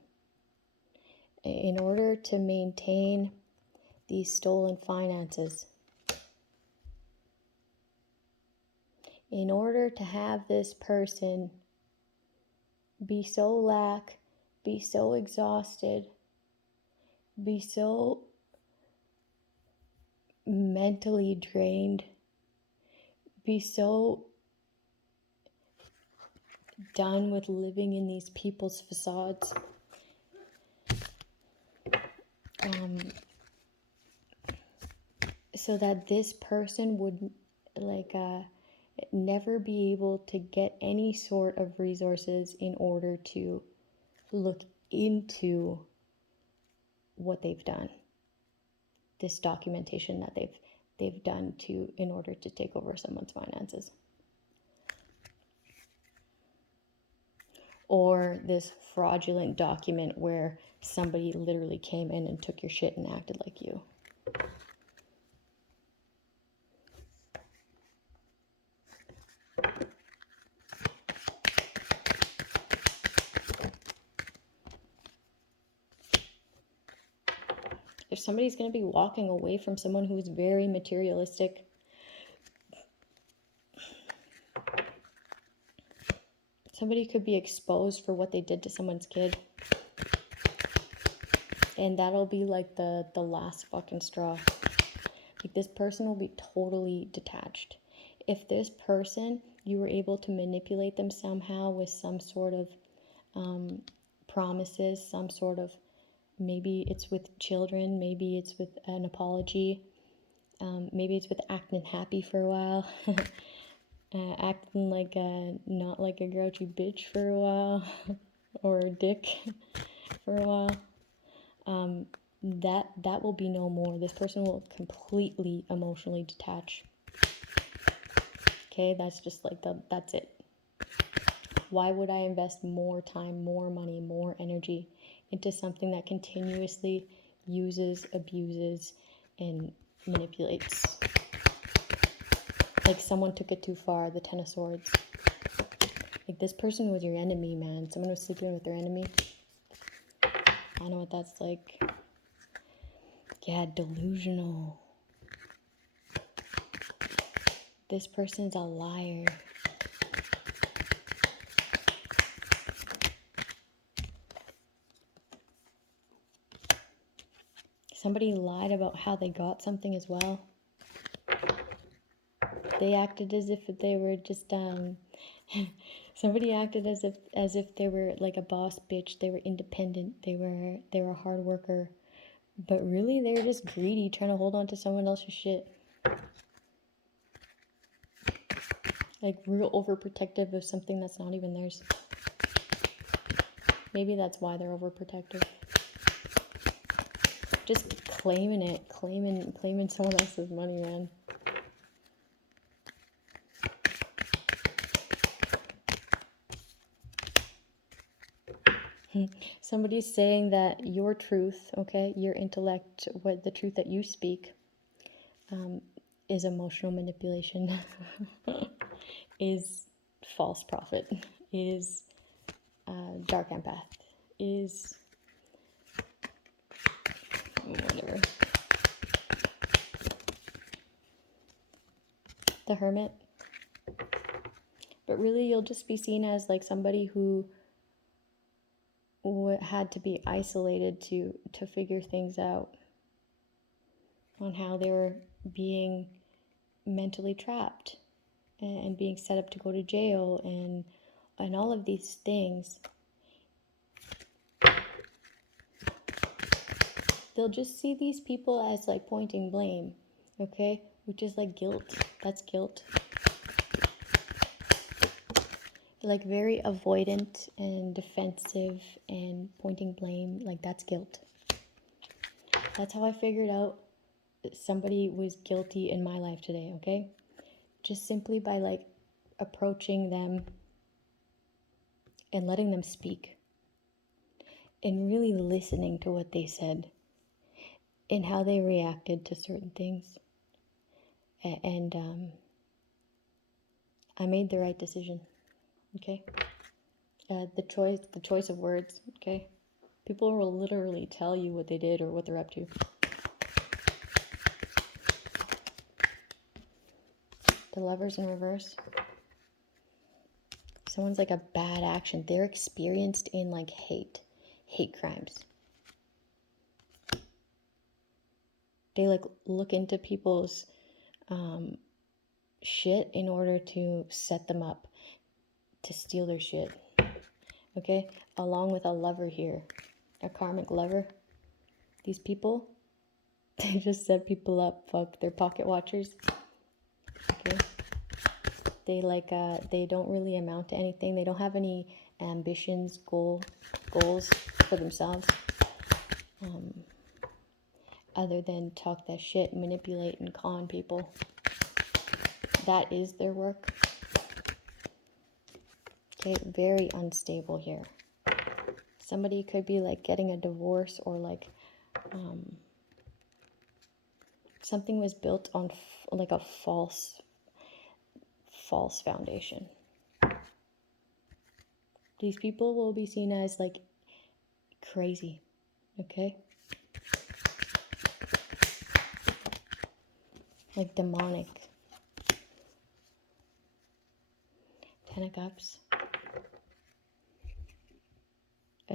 In order to maintain these stolen finances, in order to have this person be so be so exhausted, be so mentally drained, be so done with living in these people's facades, so that this person would never be able to get any sort of resources in order to look into what they've done, this documentation that they've done in order to take over someone's finances, or this fraudulent document where somebody literally came in and took your shit and acted like you. If somebody's going to be walking away from someone who's very materialistic, somebody could be exposed for what they did to someone's kid. And that'll be like the last fucking straw. Like, this person will be totally detached. If this person, you were able to manipulate them somehow with some sort of promises, some sort of, maybe it's with children, maybe it's with an apology, maybe it's with acting happy for a while, acting like not like a grouchy bitch for a while, or a dick for a while, that will be no more. This person will completely emotionally detach. Okay, that's just like that's it. Why would I invest more time, more money, more energy into something that continuously uses, abuses, and manipulates? Like, someone took it too far, the Ten of Swords. Like, this person was your enemy, man. Someone was sleeping with their enemy. I know what that's like. Yeah, delusional. This person's a liar. Somebody lied about how they got something as well. They acted as if they were just somebody acted as if they were like a boss bitch. They were independent. They were a hard worker. But really, they were just greedy, trying to hold on to someone else's shit. Like, real overprotective of something that's not even theirs. Maybe that's why they're overprotective. Just claiming it, claiming someone else's money, man. Somebody's saying that your truth, okay, your intellect, what the truth that you speak, is emotional manipulation, is false prophet, is dark empath, is whatever. The Hermit. But really, you'll just be seen as like somebody who had to be isolated to figure things out on how they were being mentally trapped and being set up to go to jail and all of these things. They'll just see these people as like pointing blame, okay? Which is like guilt. That's guilt. Like, very avoidant and defensive and pointing blame. Like, that's guilt. That's how I figured out that somebody was guilty in my life today, okay? Just simply by like approaching them and letting them speak. and really listening to what they said and how they reacted to certain things. And I made the right decision. Okay. The choice of words. Okay. People will literally tell you what they did or what they're up to. The Lovers in reverse. Someone's like a bad action. They're experienced in like hate crimes. They like look into people's shit in order to set them up to steal their shit. Okay, along with a lover here, a karmic lover. These people, they just set people up. Fuck, they're pocket watchers. Okay, they don't really amount to anything. They don't have any ambitions, goals for themselves, other than talk that shit, manipulate and con people. That is their work. Okay, very unstable here. Somebody could be like getting a divorce, or like something was built on like a false foundation. These people will be seen as like crazy, okay? Like demonic. Ten of Cups.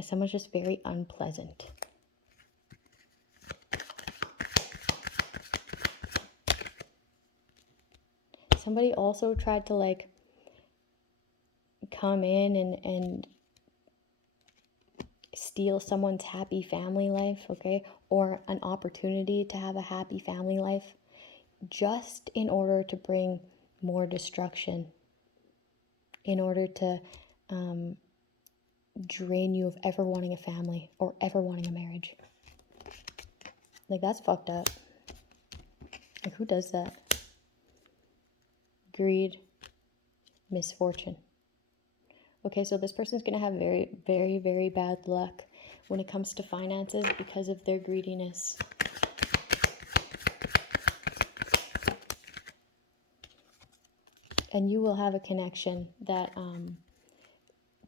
Someone's just very unpleasant. Somebody also tried to like come in and steal someone's happy family life, okay? Or an opportunity to have a happy family life, just in order to bring more destruction, in order to drain you of ever wanting a family or ever wanting a marriage. Like, that's fucked up. Like, who does that? Greed, misfortune. Okay, so this person's going to have very, very, very bad luck when it comes to finances because of their greediness. And you will have a connection that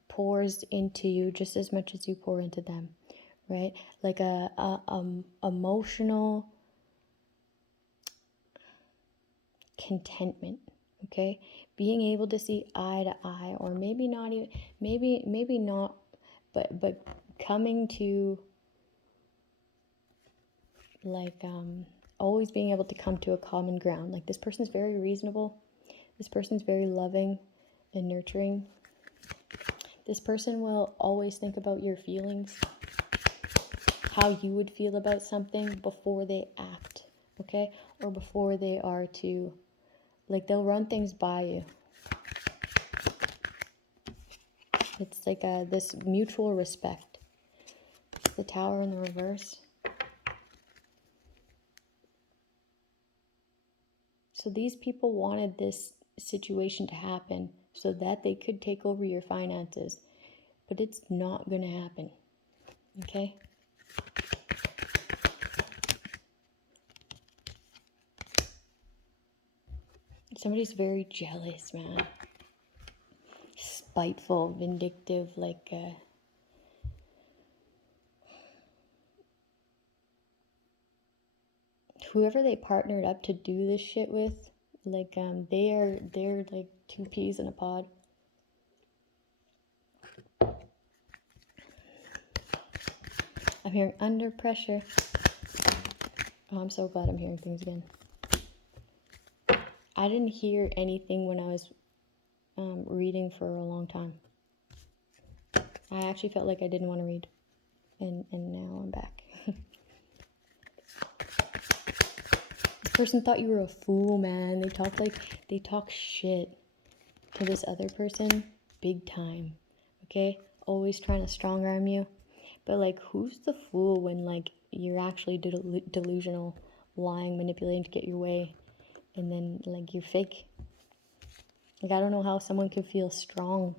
pours into you just as much as you pour into them, right? Like a emotional contentment, okay? Being able to see eye to eye, or maybe not even, maybe not, but coming to like always being able to come to a common ground. Like, this person's very reasonable. This person's very loving and nurturing. This person will always think about your feelings, how you would feel about something before they act, okay? Or before they are to, like, they'll run things by you. It's like this mutual respect. The Tower in the reverse. So these people wanted this situation to happen so that they could take over your finances. But it's not going to happen. Okay? Somebody's very jealous, man. Spiteful, vindictive, like whoever they partnered up to do this shit with, like they're like two peas in a pod. I'm hearing under pressure. Oh, I'm so glad I'm hearing things again. I didn't hear anything when I was reading for a long time. I actually felt like I didn't want to read, and now I'm back. This person thought you were a fool, man. They talk shit to this other person big time, okay? Always trying to strong arm you. But like, who's the fool when like you're actually delusional, lying, manipulating to get your way, and then like you're fake? Like, I don't know how someone could feel strong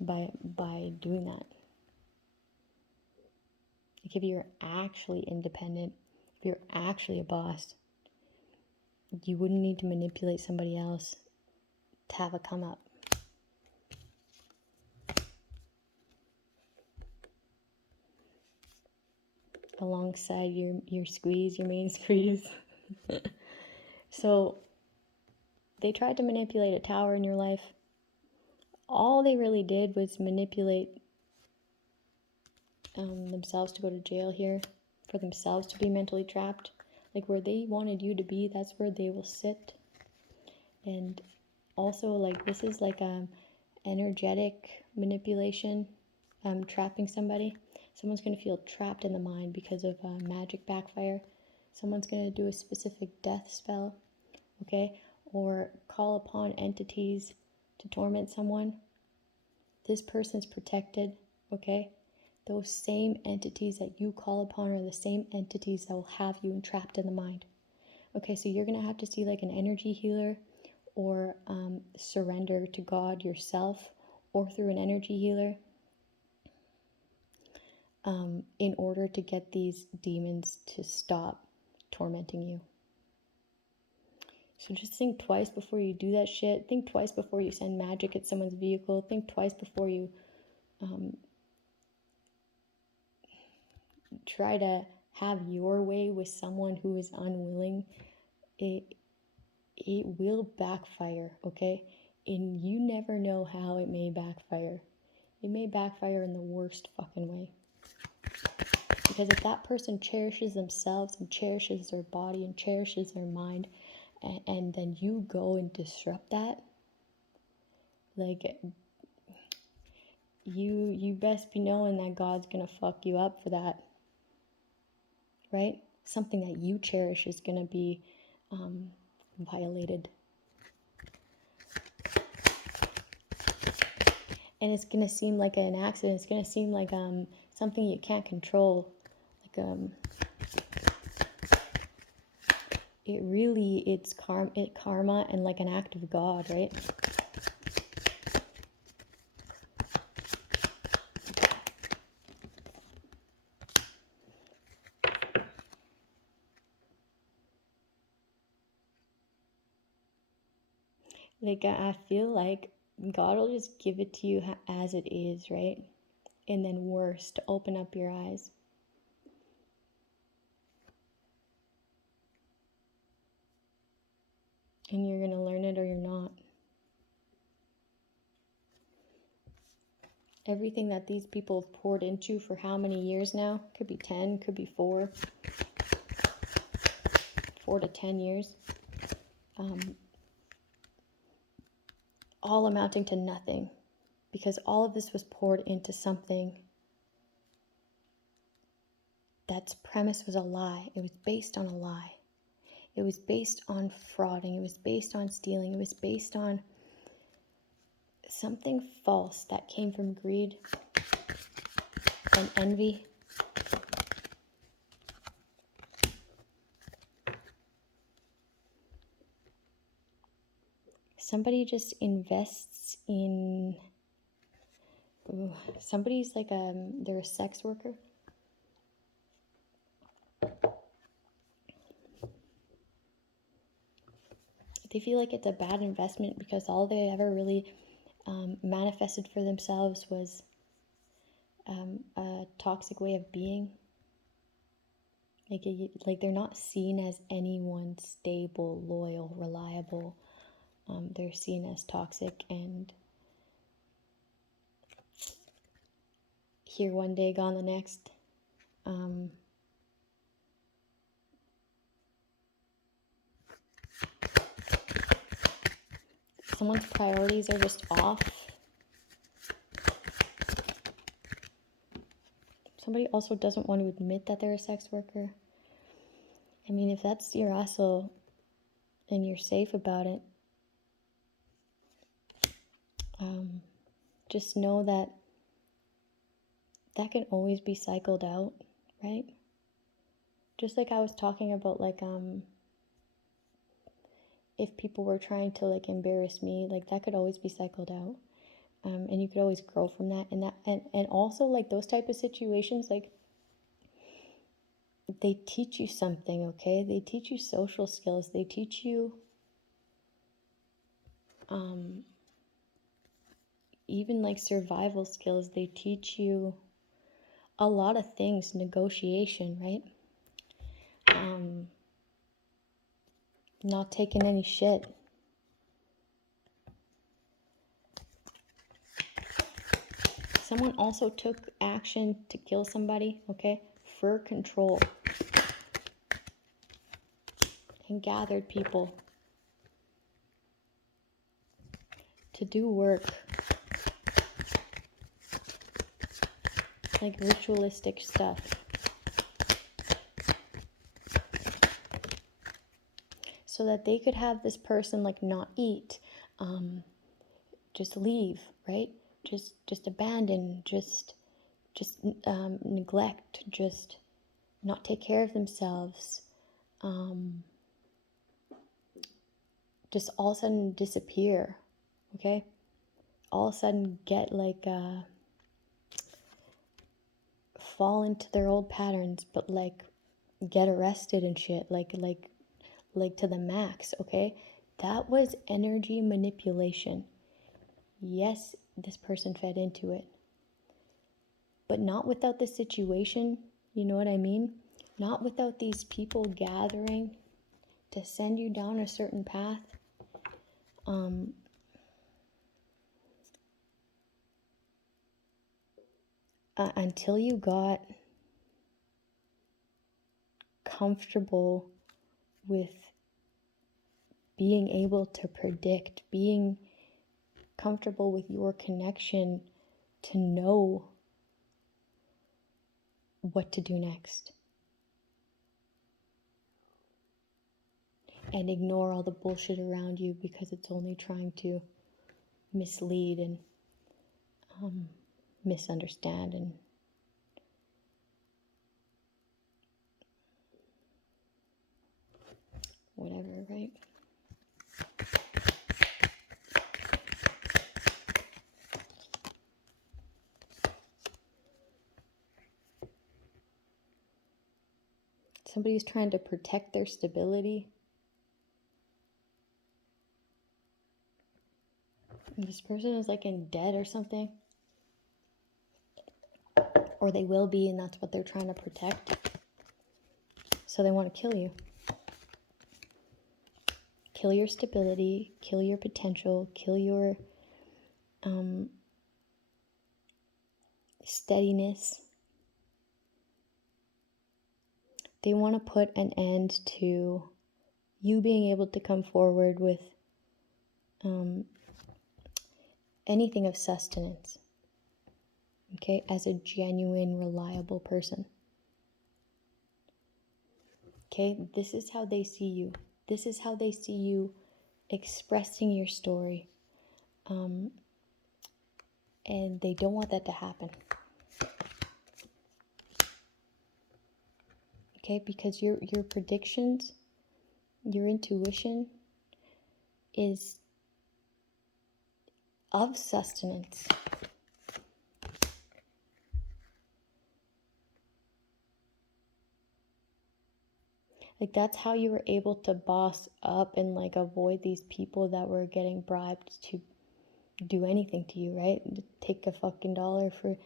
by doing that. Like if you're actually independent, if you're actually a boss, you wouldn't need to manipulate somebody else to have a come up. Alongside your squeeze, your main squeeze. So they tried to manipulate a tower in your life. All they really did was manipulate themselves to go to jail here, for themselves to be mentally trapped. Like where they wanted you to be, that's where they will sit. And also, like, this is like energetic manipulation, trapping somebody. Someone's going to feel trapped in the mind because of magic backfire. Someone's going to do a specific death spell, okay? Or call upon entities to torment someone. This person's protected, okay? Those same entities that you call upon are the same entities that will have you entrapped in the mind. Okay, so you're going to have to see like an energy healer, or surrender to God yourself, or through an energy healer, in order to get these demons to stop tormenting you. So just think twice before you do that shit. Think twice before you send magic at someone's vehicle. Think twice before you try to have your way with someone who is unwilling. It will backfire, okay? And you never know how it may backfire. It may backfire in the worst fucking way. Because if that person cherishes themselves and cherishes their body and cherishes their mind, and then you go and disrupt that, like, you best be knowing that God's gonna fuck you up for that, right? Something that you cherish is gonna be violated. And it's gonna seem like an accident. It's gonna seem like something you can't control. Like it's karma and like an act of God, right? Like I feel like God will just give it to you as it is, right? And then worse, to open up your eyes. And you're going to learn it or you're not. Everything that these people have poured into for how many years now? Could be 10, could be 4. 4 to 10 years. All amounting to nothing. Because all of this was poured into something that's premise was a lie. It was based on a lie. It was based on frauding. It was based on stealing. It was based on something false that came from greed and envy. Somebody just invests in... somebody's like they're a sex worker. They feel like it's a bad investment because all they ever really manifested for themselves was a toxic way of being. Like they're not seen as anyone stable, loyal, reliable. They're seen as toxic and here one day, gone the next. Someone's priorities are just off. Somebody also doesn't want to admit that they're a sex worker. I mean, if that's your hustle and you're safe about it, just know that that can always be cycled out, right? Just like I was talking about, like, if people were trying to, like, embarrass me, like, that could always be cycled out. And you could always grow from that. And also, like, those type of situations, like, they teach you something, okay? They teach you social skills. They teach you even like survival skills. They teach you a lot of things, negotiation, right? Not taking any shit. Someone also took action to kill somebody, okay, for control, and gathered people to do work, like ritualistic stuff. So that they could have this person like not eat, just leave, right? Just abandon, just neglect, just not take care of themselves, just all of a sudden disappear, okay? All of a sudden get like fall into their old patterns, but like get arrested and shit, like to the max, okay? That was energy manipulation. Yes, this person fed into it, but not without the situation, you know what I mean? Not without these people gathering to send you down a certain path. Until you got comfortable with being able to predict, being comfortable with your connection to know what to do next. And ignore all the bullshit around you because it's only trying to mislead and misunderstand and whatever, right? Somebody's trying to protect their stability. This person is like in debt or something. Or they will be, and that's what they're trying to protect. So they want to kill you. Kill your stability, kill your potential, kill your steadiness. They want to put an end to you being able to come forward with anything of sustenance, okay, as a genuine, reliable person. Okay, this is how they see you. This is how they see you expressing your story. And they don't want that to happen. Okay, because your predictions, your intuition is of sustenance. Like that's how you were able to boss up and like avoid these people that were getting bribed to do anything to you, right? Take a fucking dollar for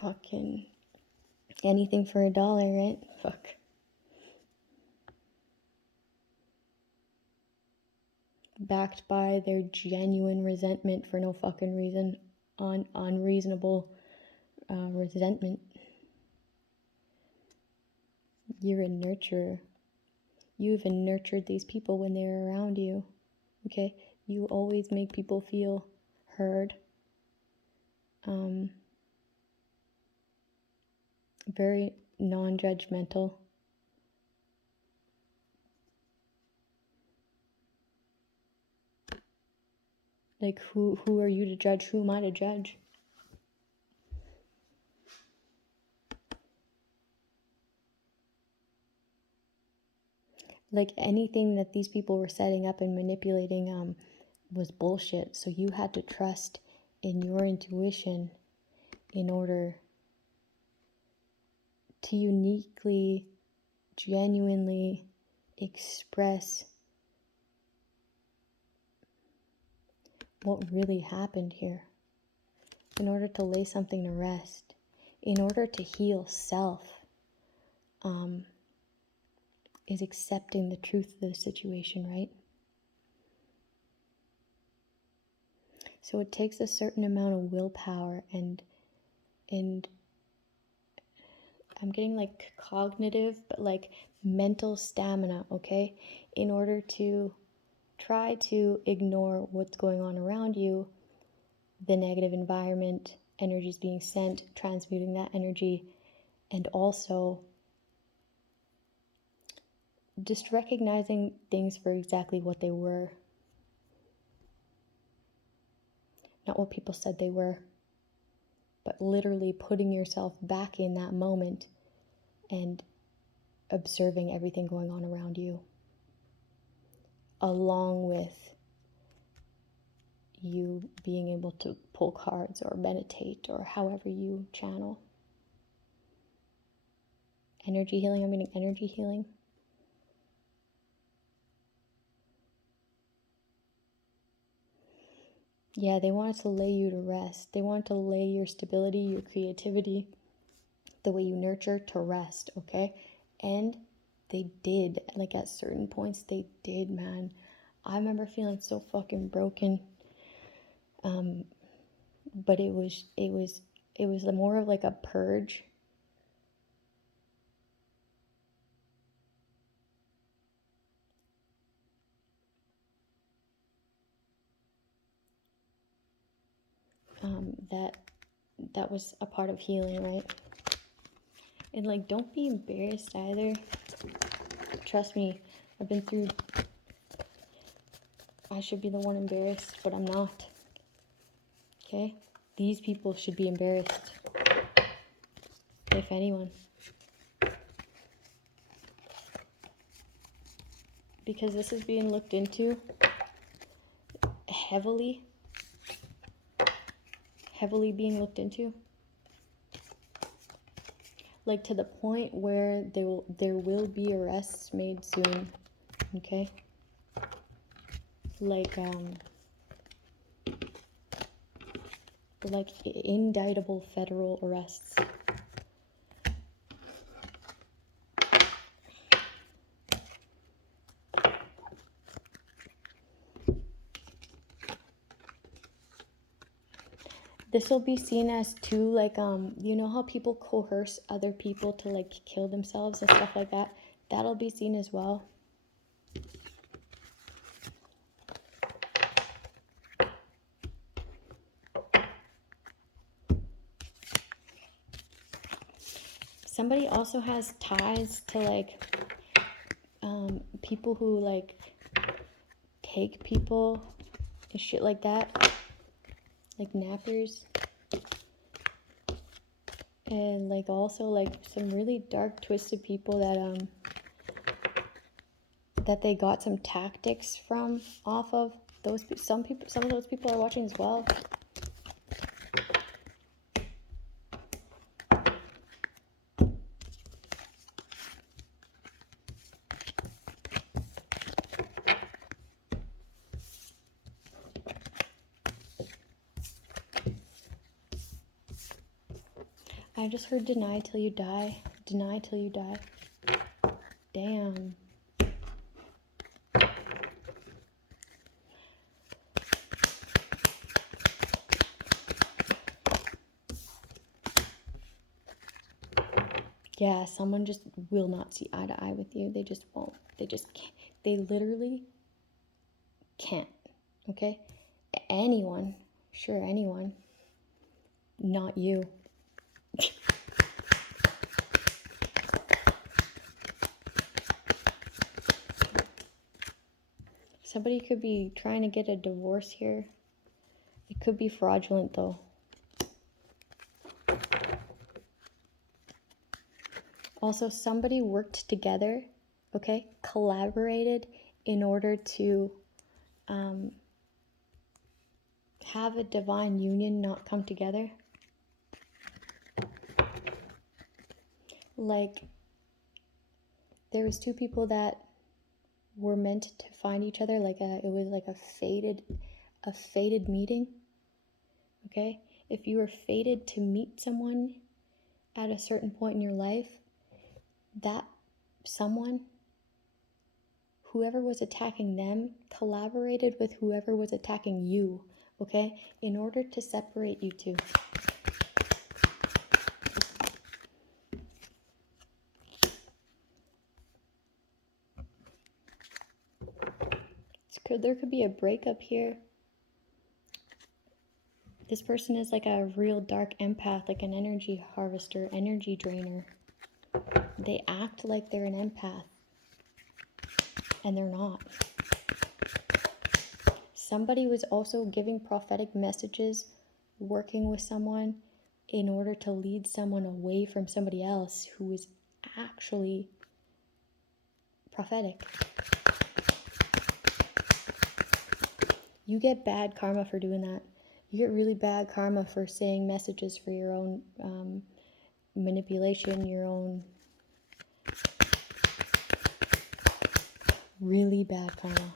fucking anything for a dollar, right? Fuck. Backed by their genuine resentment for no fucking reason, unreasonable resentment. You're a nurturer. You even nurtured these people when they were around you. Okay? You always make people feel heard. Very non-judgmental. Like who are you to judge? Who am I to judge? Like anything that these people were setting up and manipulating was bullshit. So you had to trust in your intuition in order to uniquely, genuinely express what really happened here, in order to lay something to rest, in order to heal self, is accepting the truth of the situation, right? So it takes a certain amount of willpower and I'm getting like cognitive, but like mental stamina, okay? In order to try to ignore what's going on around you, the negative environment, energies being sent, transmuting that energy, and also just recognizing things for exactly what they were. Not what people said they were, but literally putting yourself back in that moment and observing everything going on around you, along with you being able to pull cards or meditate or however you channel. Energy healing, I'm getting energy healing. Yeah, they wanted to lay you to rest. They wanted to lay your stability, your creativity, the way you nurture to rest, okay? And they did. Like at certain points, they did, man. I remember feeling so fucking broken. But it was more of like a purge. That was a part of healing, right? And like, don't be embarrassed either. Trust me, I've been through. I should be the one embarrassed, but I'm not. Okay? These people should be embarrassed, if anyone. Because this is being looked into heavily being looked into. Like to the point where there will be arrests made soon. Okay? Like indictable federal arrests. This will be seen as too, like, you know how people coerce other people to like kill themselves and stuff like that? That'll be seen as well. Somebody also has ties to like people who like take people and shit like that, like nappers, and like also like some really dark twisted people that they got some tactics from off of those. Some of those people are watching as well. I just heard deny till you die. Deny till you die. Damn. Yeah, someone just will not see eye to eye with you. They just won't. They just can't. They literally can't. Okay? Anyone. Sure, anyone. Not you. Somebody could be trying to get a divorce here. It could be fraudulent though. Also, somebody worked together, okay? Collaborated in order to have a divine union not come together. Like, there was two people that were meant to find each other. Like, it was like a fated meeting. Okay? If you were fated to meet someone at a certain point in your life, that someone, whoever was attacking them, collaborated with whoever was attacking you, okay, in order to separate you two. There could be a breakup here. This person is like a real dark empath, like an energy harvester, energy drainer. They act like they're an empath, and they're not. Somebody was also giving prophetic messages, working with someone in order to lead someone away from somebody else who is actually prophetic. You get bad karma for doing that. You get really bad karma for saying messages for your own manipulation, your own really bad karma.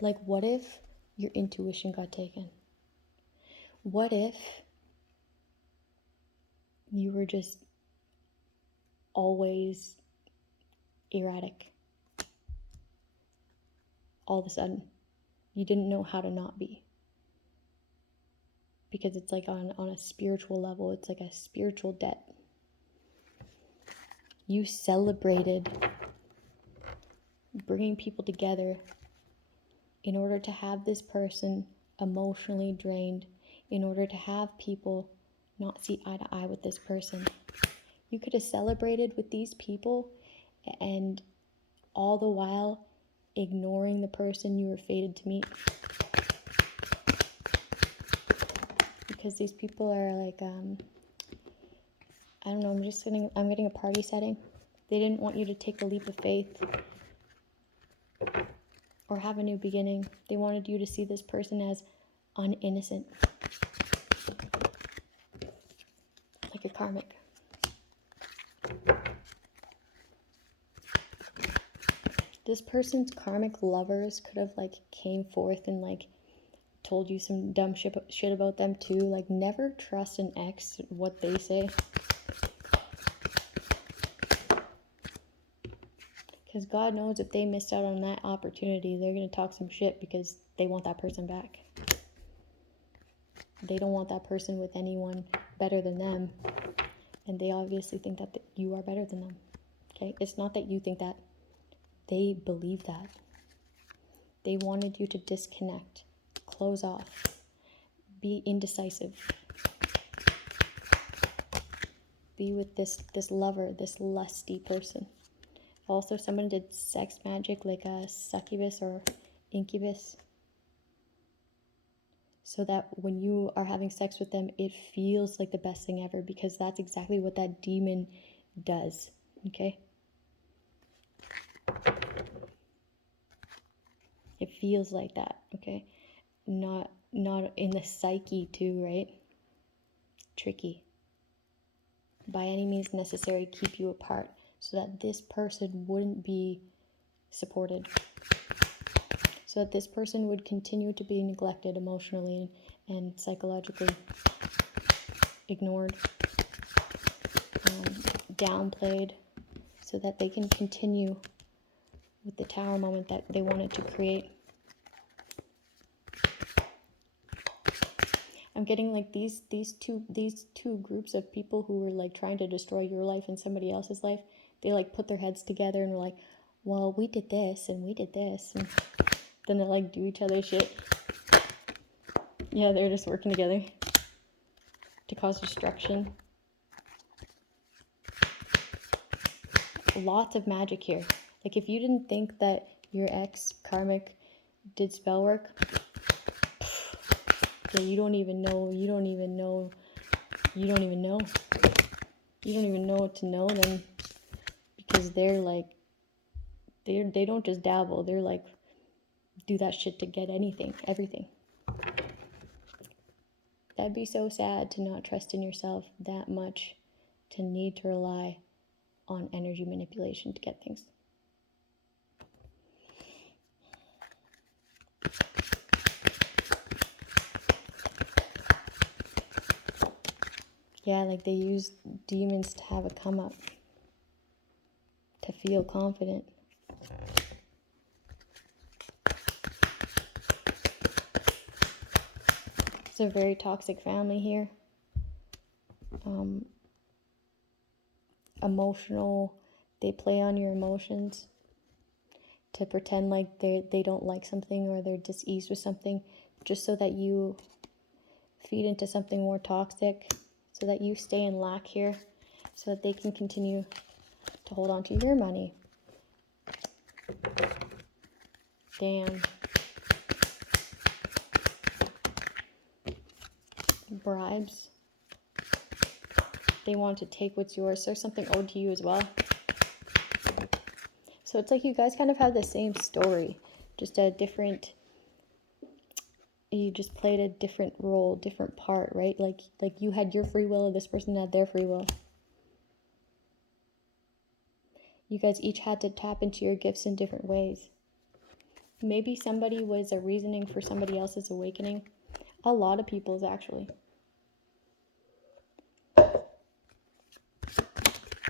Like, what if your intuition got taken? What if you were just always erratic? All of a sudden, you didn't know how to not be. Because it's like on a spiritual level, it's like a spiritual debt. You celebrated bringing people together in order to have this person emotionally drained, in order to have people not see eye to eye with this person. You could have celebrated with these people and all the while ignoring the person you were fated to meet. Because these people are like, I don't know, I'm getting a party setting. They didn't want you to take a leap of faith or have a new beginning. They wanted you to see this person as uninnocent. Like a karmic. This person's karmic lovers could have like came forth and like told you some dumb shit about them too. Like, never trust an ex, what they say. Because God knows if they missed out on that opportunity, they're going to talk some shit because they want that person back. They don't want that person with anyone better than them. And they obviously think that you are better than them. Okay? It's not that you think that. They believe that. They wanted you to disconnect, close off, be indecisive. Be with this lover, this lusty person. Also, someone did sex magic, like a succubus or incubus, so that when you are having sex with them, it feels like the best thing ever, because that's exactly what that demon does, okay? It feels like that, okay? Not in the psyche too, right? Tricky. By any means necessary, keep you apart so that this person wouldn't be supported. So that this person would continue to be neglected emotionally and psychologically, ignored, downplayed, so that they can continue with the tower moment that they wanted to create. I'm getting like these two groups of people who were like trying to destroy your life and somebody else's life. They like put their heads together and were like, well, we did this and we did this, and then they like do each other's shit. Yeah, they're just working together to cause destruction. Lots of magic here. Like, if you didn't think that your ex karmic did spell work, yeah, you don't even know what to know them, because they're like, they don't just dabble, they're like, do that shit to get everything. That'd be so sad to not trust in yourself that much, to need to rely on energy manipulation to get things. Yeah, like they use demons to have a come up, to feel confident. It's a very toxic family here. Emotional, they play on your emotions to pretend like they don't like something or they're diseased with something, just so that you feed into something more toxic, so that you stay in lack here, so that they can continue to hold on to your money. Damn. Bribes. They want to take what's yours. There's something owed to you as well. So it's like you guys kind of have the same story, just a different, you just played a different role, different part, right? Like you had your free will and this person had their free will. You guys each had to tap into your gifts in different ways. Maybe somebody was a reasoning for somebody else's awakening. A lot of people's, actually.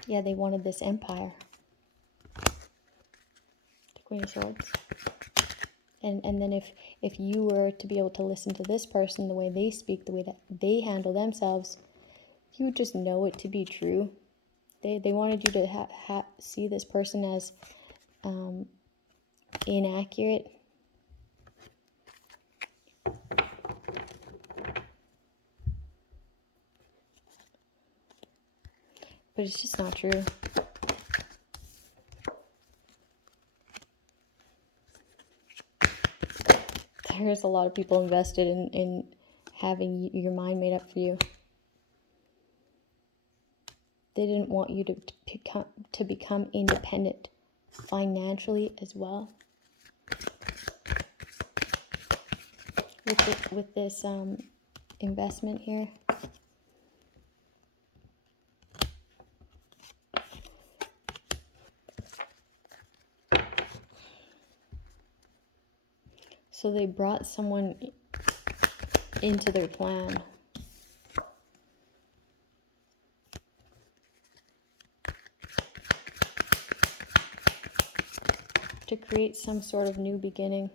Yeah, they wanted this empire. The Queen of Swords. And then if you were to be able to listen to this person, the way they speak, the way that they handle themselves, you would just know it to be true. They wanted you to see this person as inaccurate. But it's just not true. There's a lot of people invested in having your mind made up for you. They didn't want you to become independent financially as well. With this investment here. So they brought someone into their plan. To create some sort of new beginning.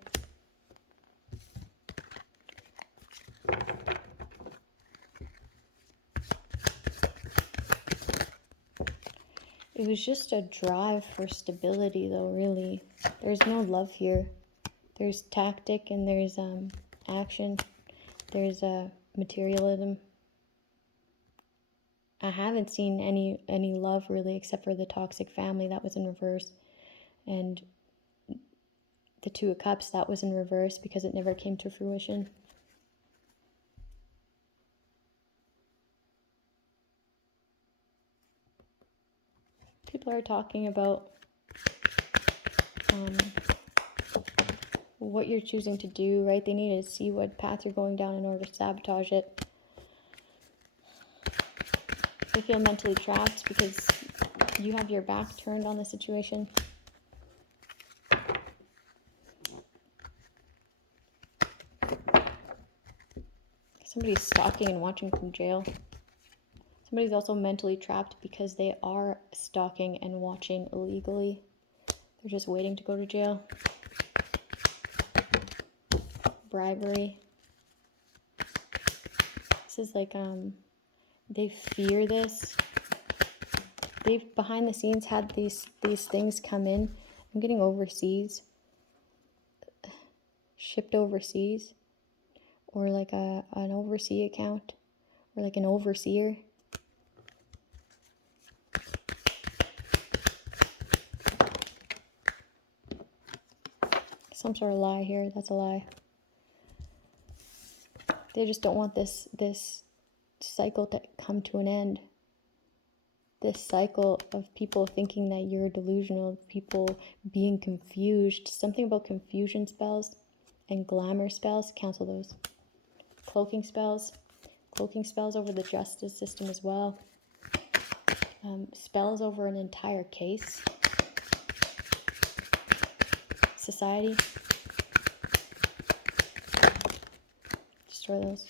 It was just a drive for stability, though, really. There's no love here. There's tactic and there's action. There's materialism. I haven't seen any love, really, except for the toxic family that was in reverse. And the Two of Cups, that was in reverse because it never came to fruition. People are talking about what you're choosing to do, right? They need to see what path you're going down in order to sabotage it. They feel mentally trapped because you have your back turned on the situation. Somebody's stalking and watching from jail. Somebody's also mentally trapped because they are stalking and watching illegally. They're just waiting to go to jail. Bribery. This is like, they fear this. They've behind the scenes had these things come in. I'm getting overseas. Shipped overseas. Or like an overseas account. Or like an overseer. Some sort of lie here. That's a lie. They just don't want this cycle to come to an end. This cycle of people thinking that you're delusional, people being confused. Something about confusion spells and glamour spells. Cancel those. Cloaking spells. Cloaking spells over the justice system as well. Spells over an entire case. Society. Destroy those.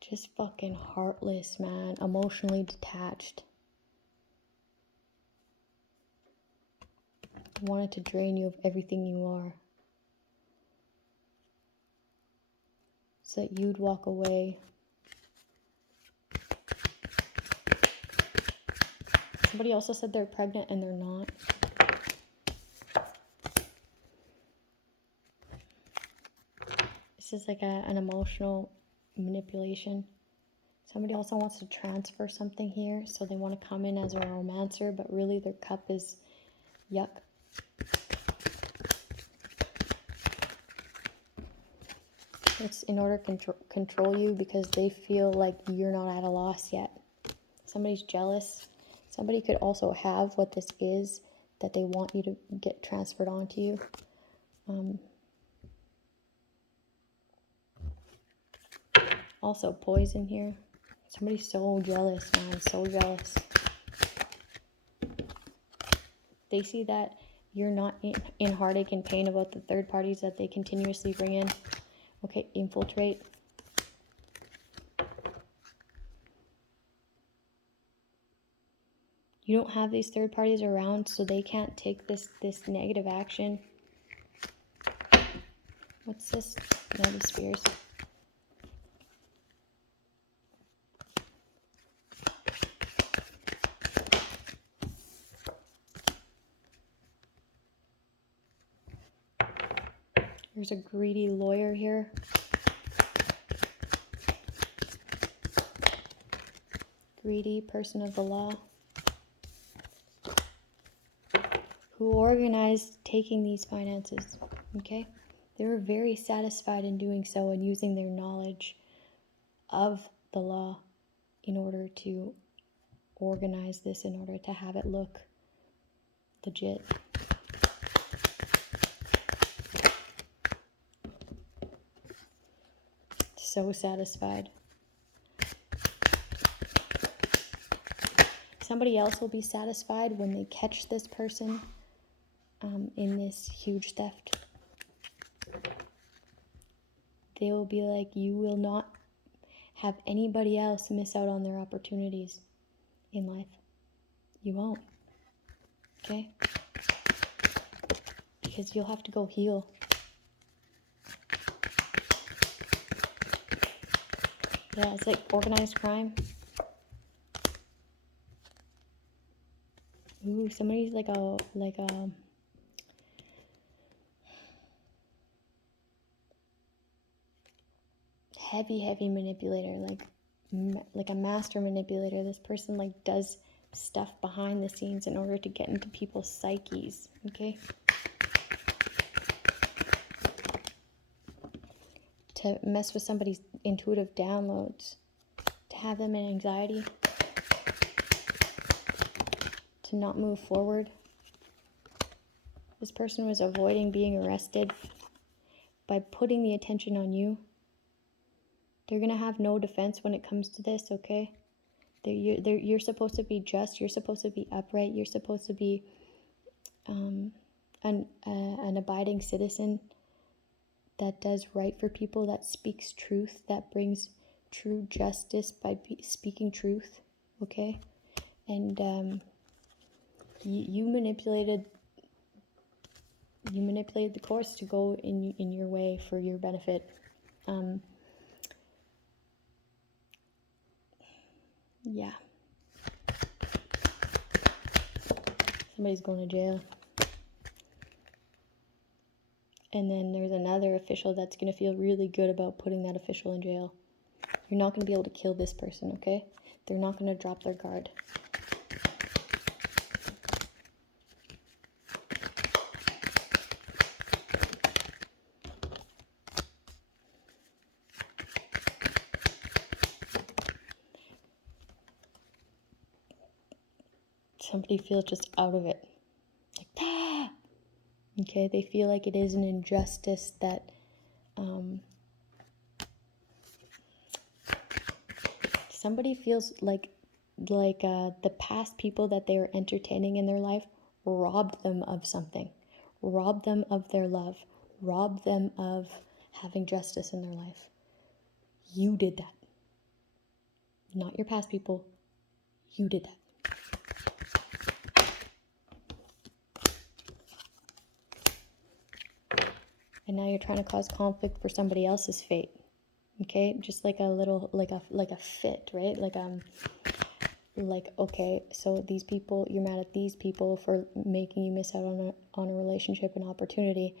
Just fucking heartless, man. Emotionally detached. Wanted to drain you of everything you are. So that you'd walk away. Somebody also said they're pregnant and they're not. This is like an emotional manipulation. Somebody also wants to transfer something here, so they want to come in as a romancer, but really their cup is yuck. It's in order to control you because they feel like you're not at a loss yet. Somebody's jealous. Somebody could also have what this is that they want you to get transferred onto you. Also poison here. Somebody's so jealous, man, so jealous. They see that you're not in heartache and pain about the third parties that they continuously bring in. Okay, infiltrate. You don't have these third parties around, so they can't take this negative action. What's this? No, the spears. There's a greedy lawyer here. Greedy person of the law. Who organized taking these finances, okay? They were very satisfied in doing so and using their knowledge of the law in order to organize this, in order to have it look legit. So satisfied. Somebody else will be satisfied when they catch this person in this huge theft. They will be like, you will not have anybody else miss out on their opportunities in life. You won't. Okay? Because you'll have to go heal. Yeah, it's like organized crime. Ooh, somebody's like a heavy manipulator, like a master manipulator. This person like does stuff behind the scenes in order to get into people's psyches, okay? To mess with somebody's intuitive downloads, to have them in anxiety, to not move forward. This person was avoiding being arrested by putting the attention on you. They're going to have no defense when it comes to this, okay? You're supposed to be just. You're supposed to be upright. You're supposed to be an abiding citizen that does right for people, that speaks truth, that brings true justice by speaking truth, okay? And you manipulated the course to go in your way for your benefit. Yeah. Somebody's going to jail. And then there's another official that's going to feel really good about putting that official in jail. You're not going to be able to kill this person, okay? They're not going to drop their guard. Somebody feels just out of it. Like, ah! Okay, they feel like it is an injustice that somebody feels like the past people that they were entertaining in their life robbed them of something, robbed them of their love, robbed them of having justice in their life. You did that. Not your past people. You did that. And now you're trying to cause conflict for somebody else's fate. Okay, just like a little, like a fit, right? Like okay, so these people, you're mad at these people for making you miss out on a relationship and opportunity,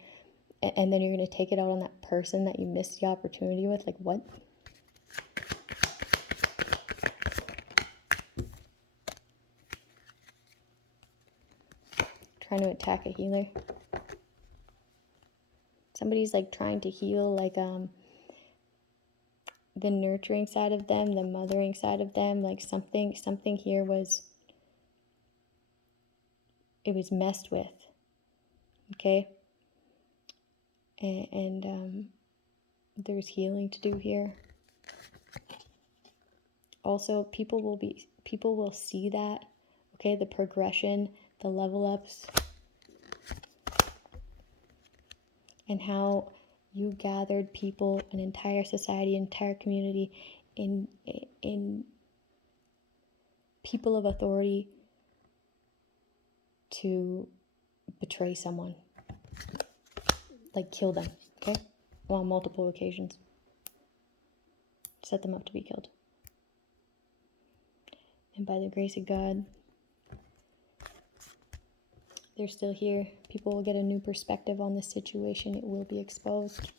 and then you're gonna take it out on that person that you missed the opportunity with. Like what? Trying to attack a healer. Somebody's like trying to heal like the nurturing side of them, the mothering side of them, like something here was, it was messed with. Okay, and there's healing to do here. Also, people will see that, okay, the progression, the level ups, and how you gathered people, an entire society, entire community, in people of authority to betray someone, like kill them, okay, on multiple occasions, set them up to be killed. And by the grace of God, they're still here. People will get a new perspective on this situation. It will be exposed.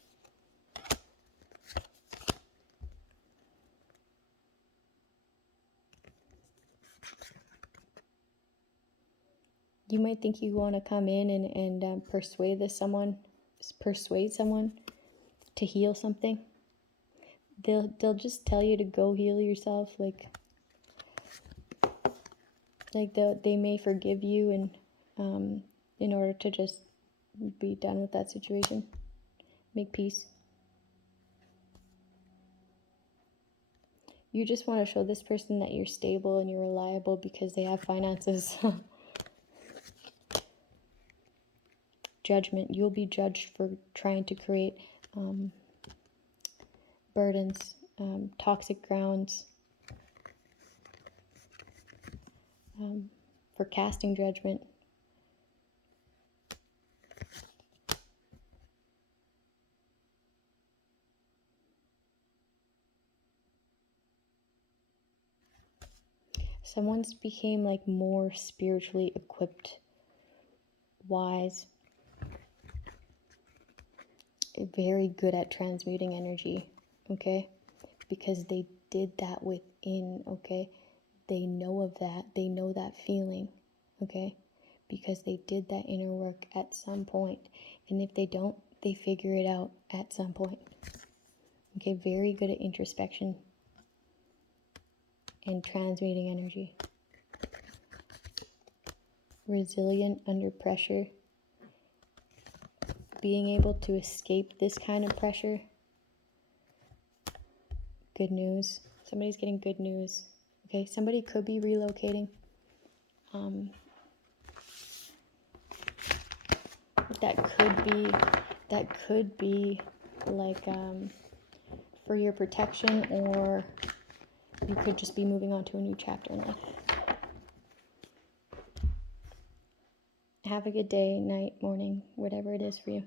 You might think you want to come in and persuade someone to heal something. They'll just tell you to go heal yourself. Like they may forgive you, and in order to just be done with that situation, make peace. You just want to show this person that you're stable and you're reliable because they have finances. Judgment. You'll be judged for trying to create burdens, toxic grounds, for casting judgment. Someone's became like more spiritually equipped, wise, very good at transmuting energy, okay? Because they did that within, okay? They know of that. They know that feeling, okay? Because they did that inner work at some point. And if they don't, they figure it out at some point. Okay, very good at introspection and transmuting energy. Resilient under pressure. Being able to escape this kind of pressure. Good news. Somebody's getting good news. Okay, somebody could be relocating. That could be like for your protection, or you could just be moving on to a new chapter in life. Have a good day, night, morning, whatever it is for you.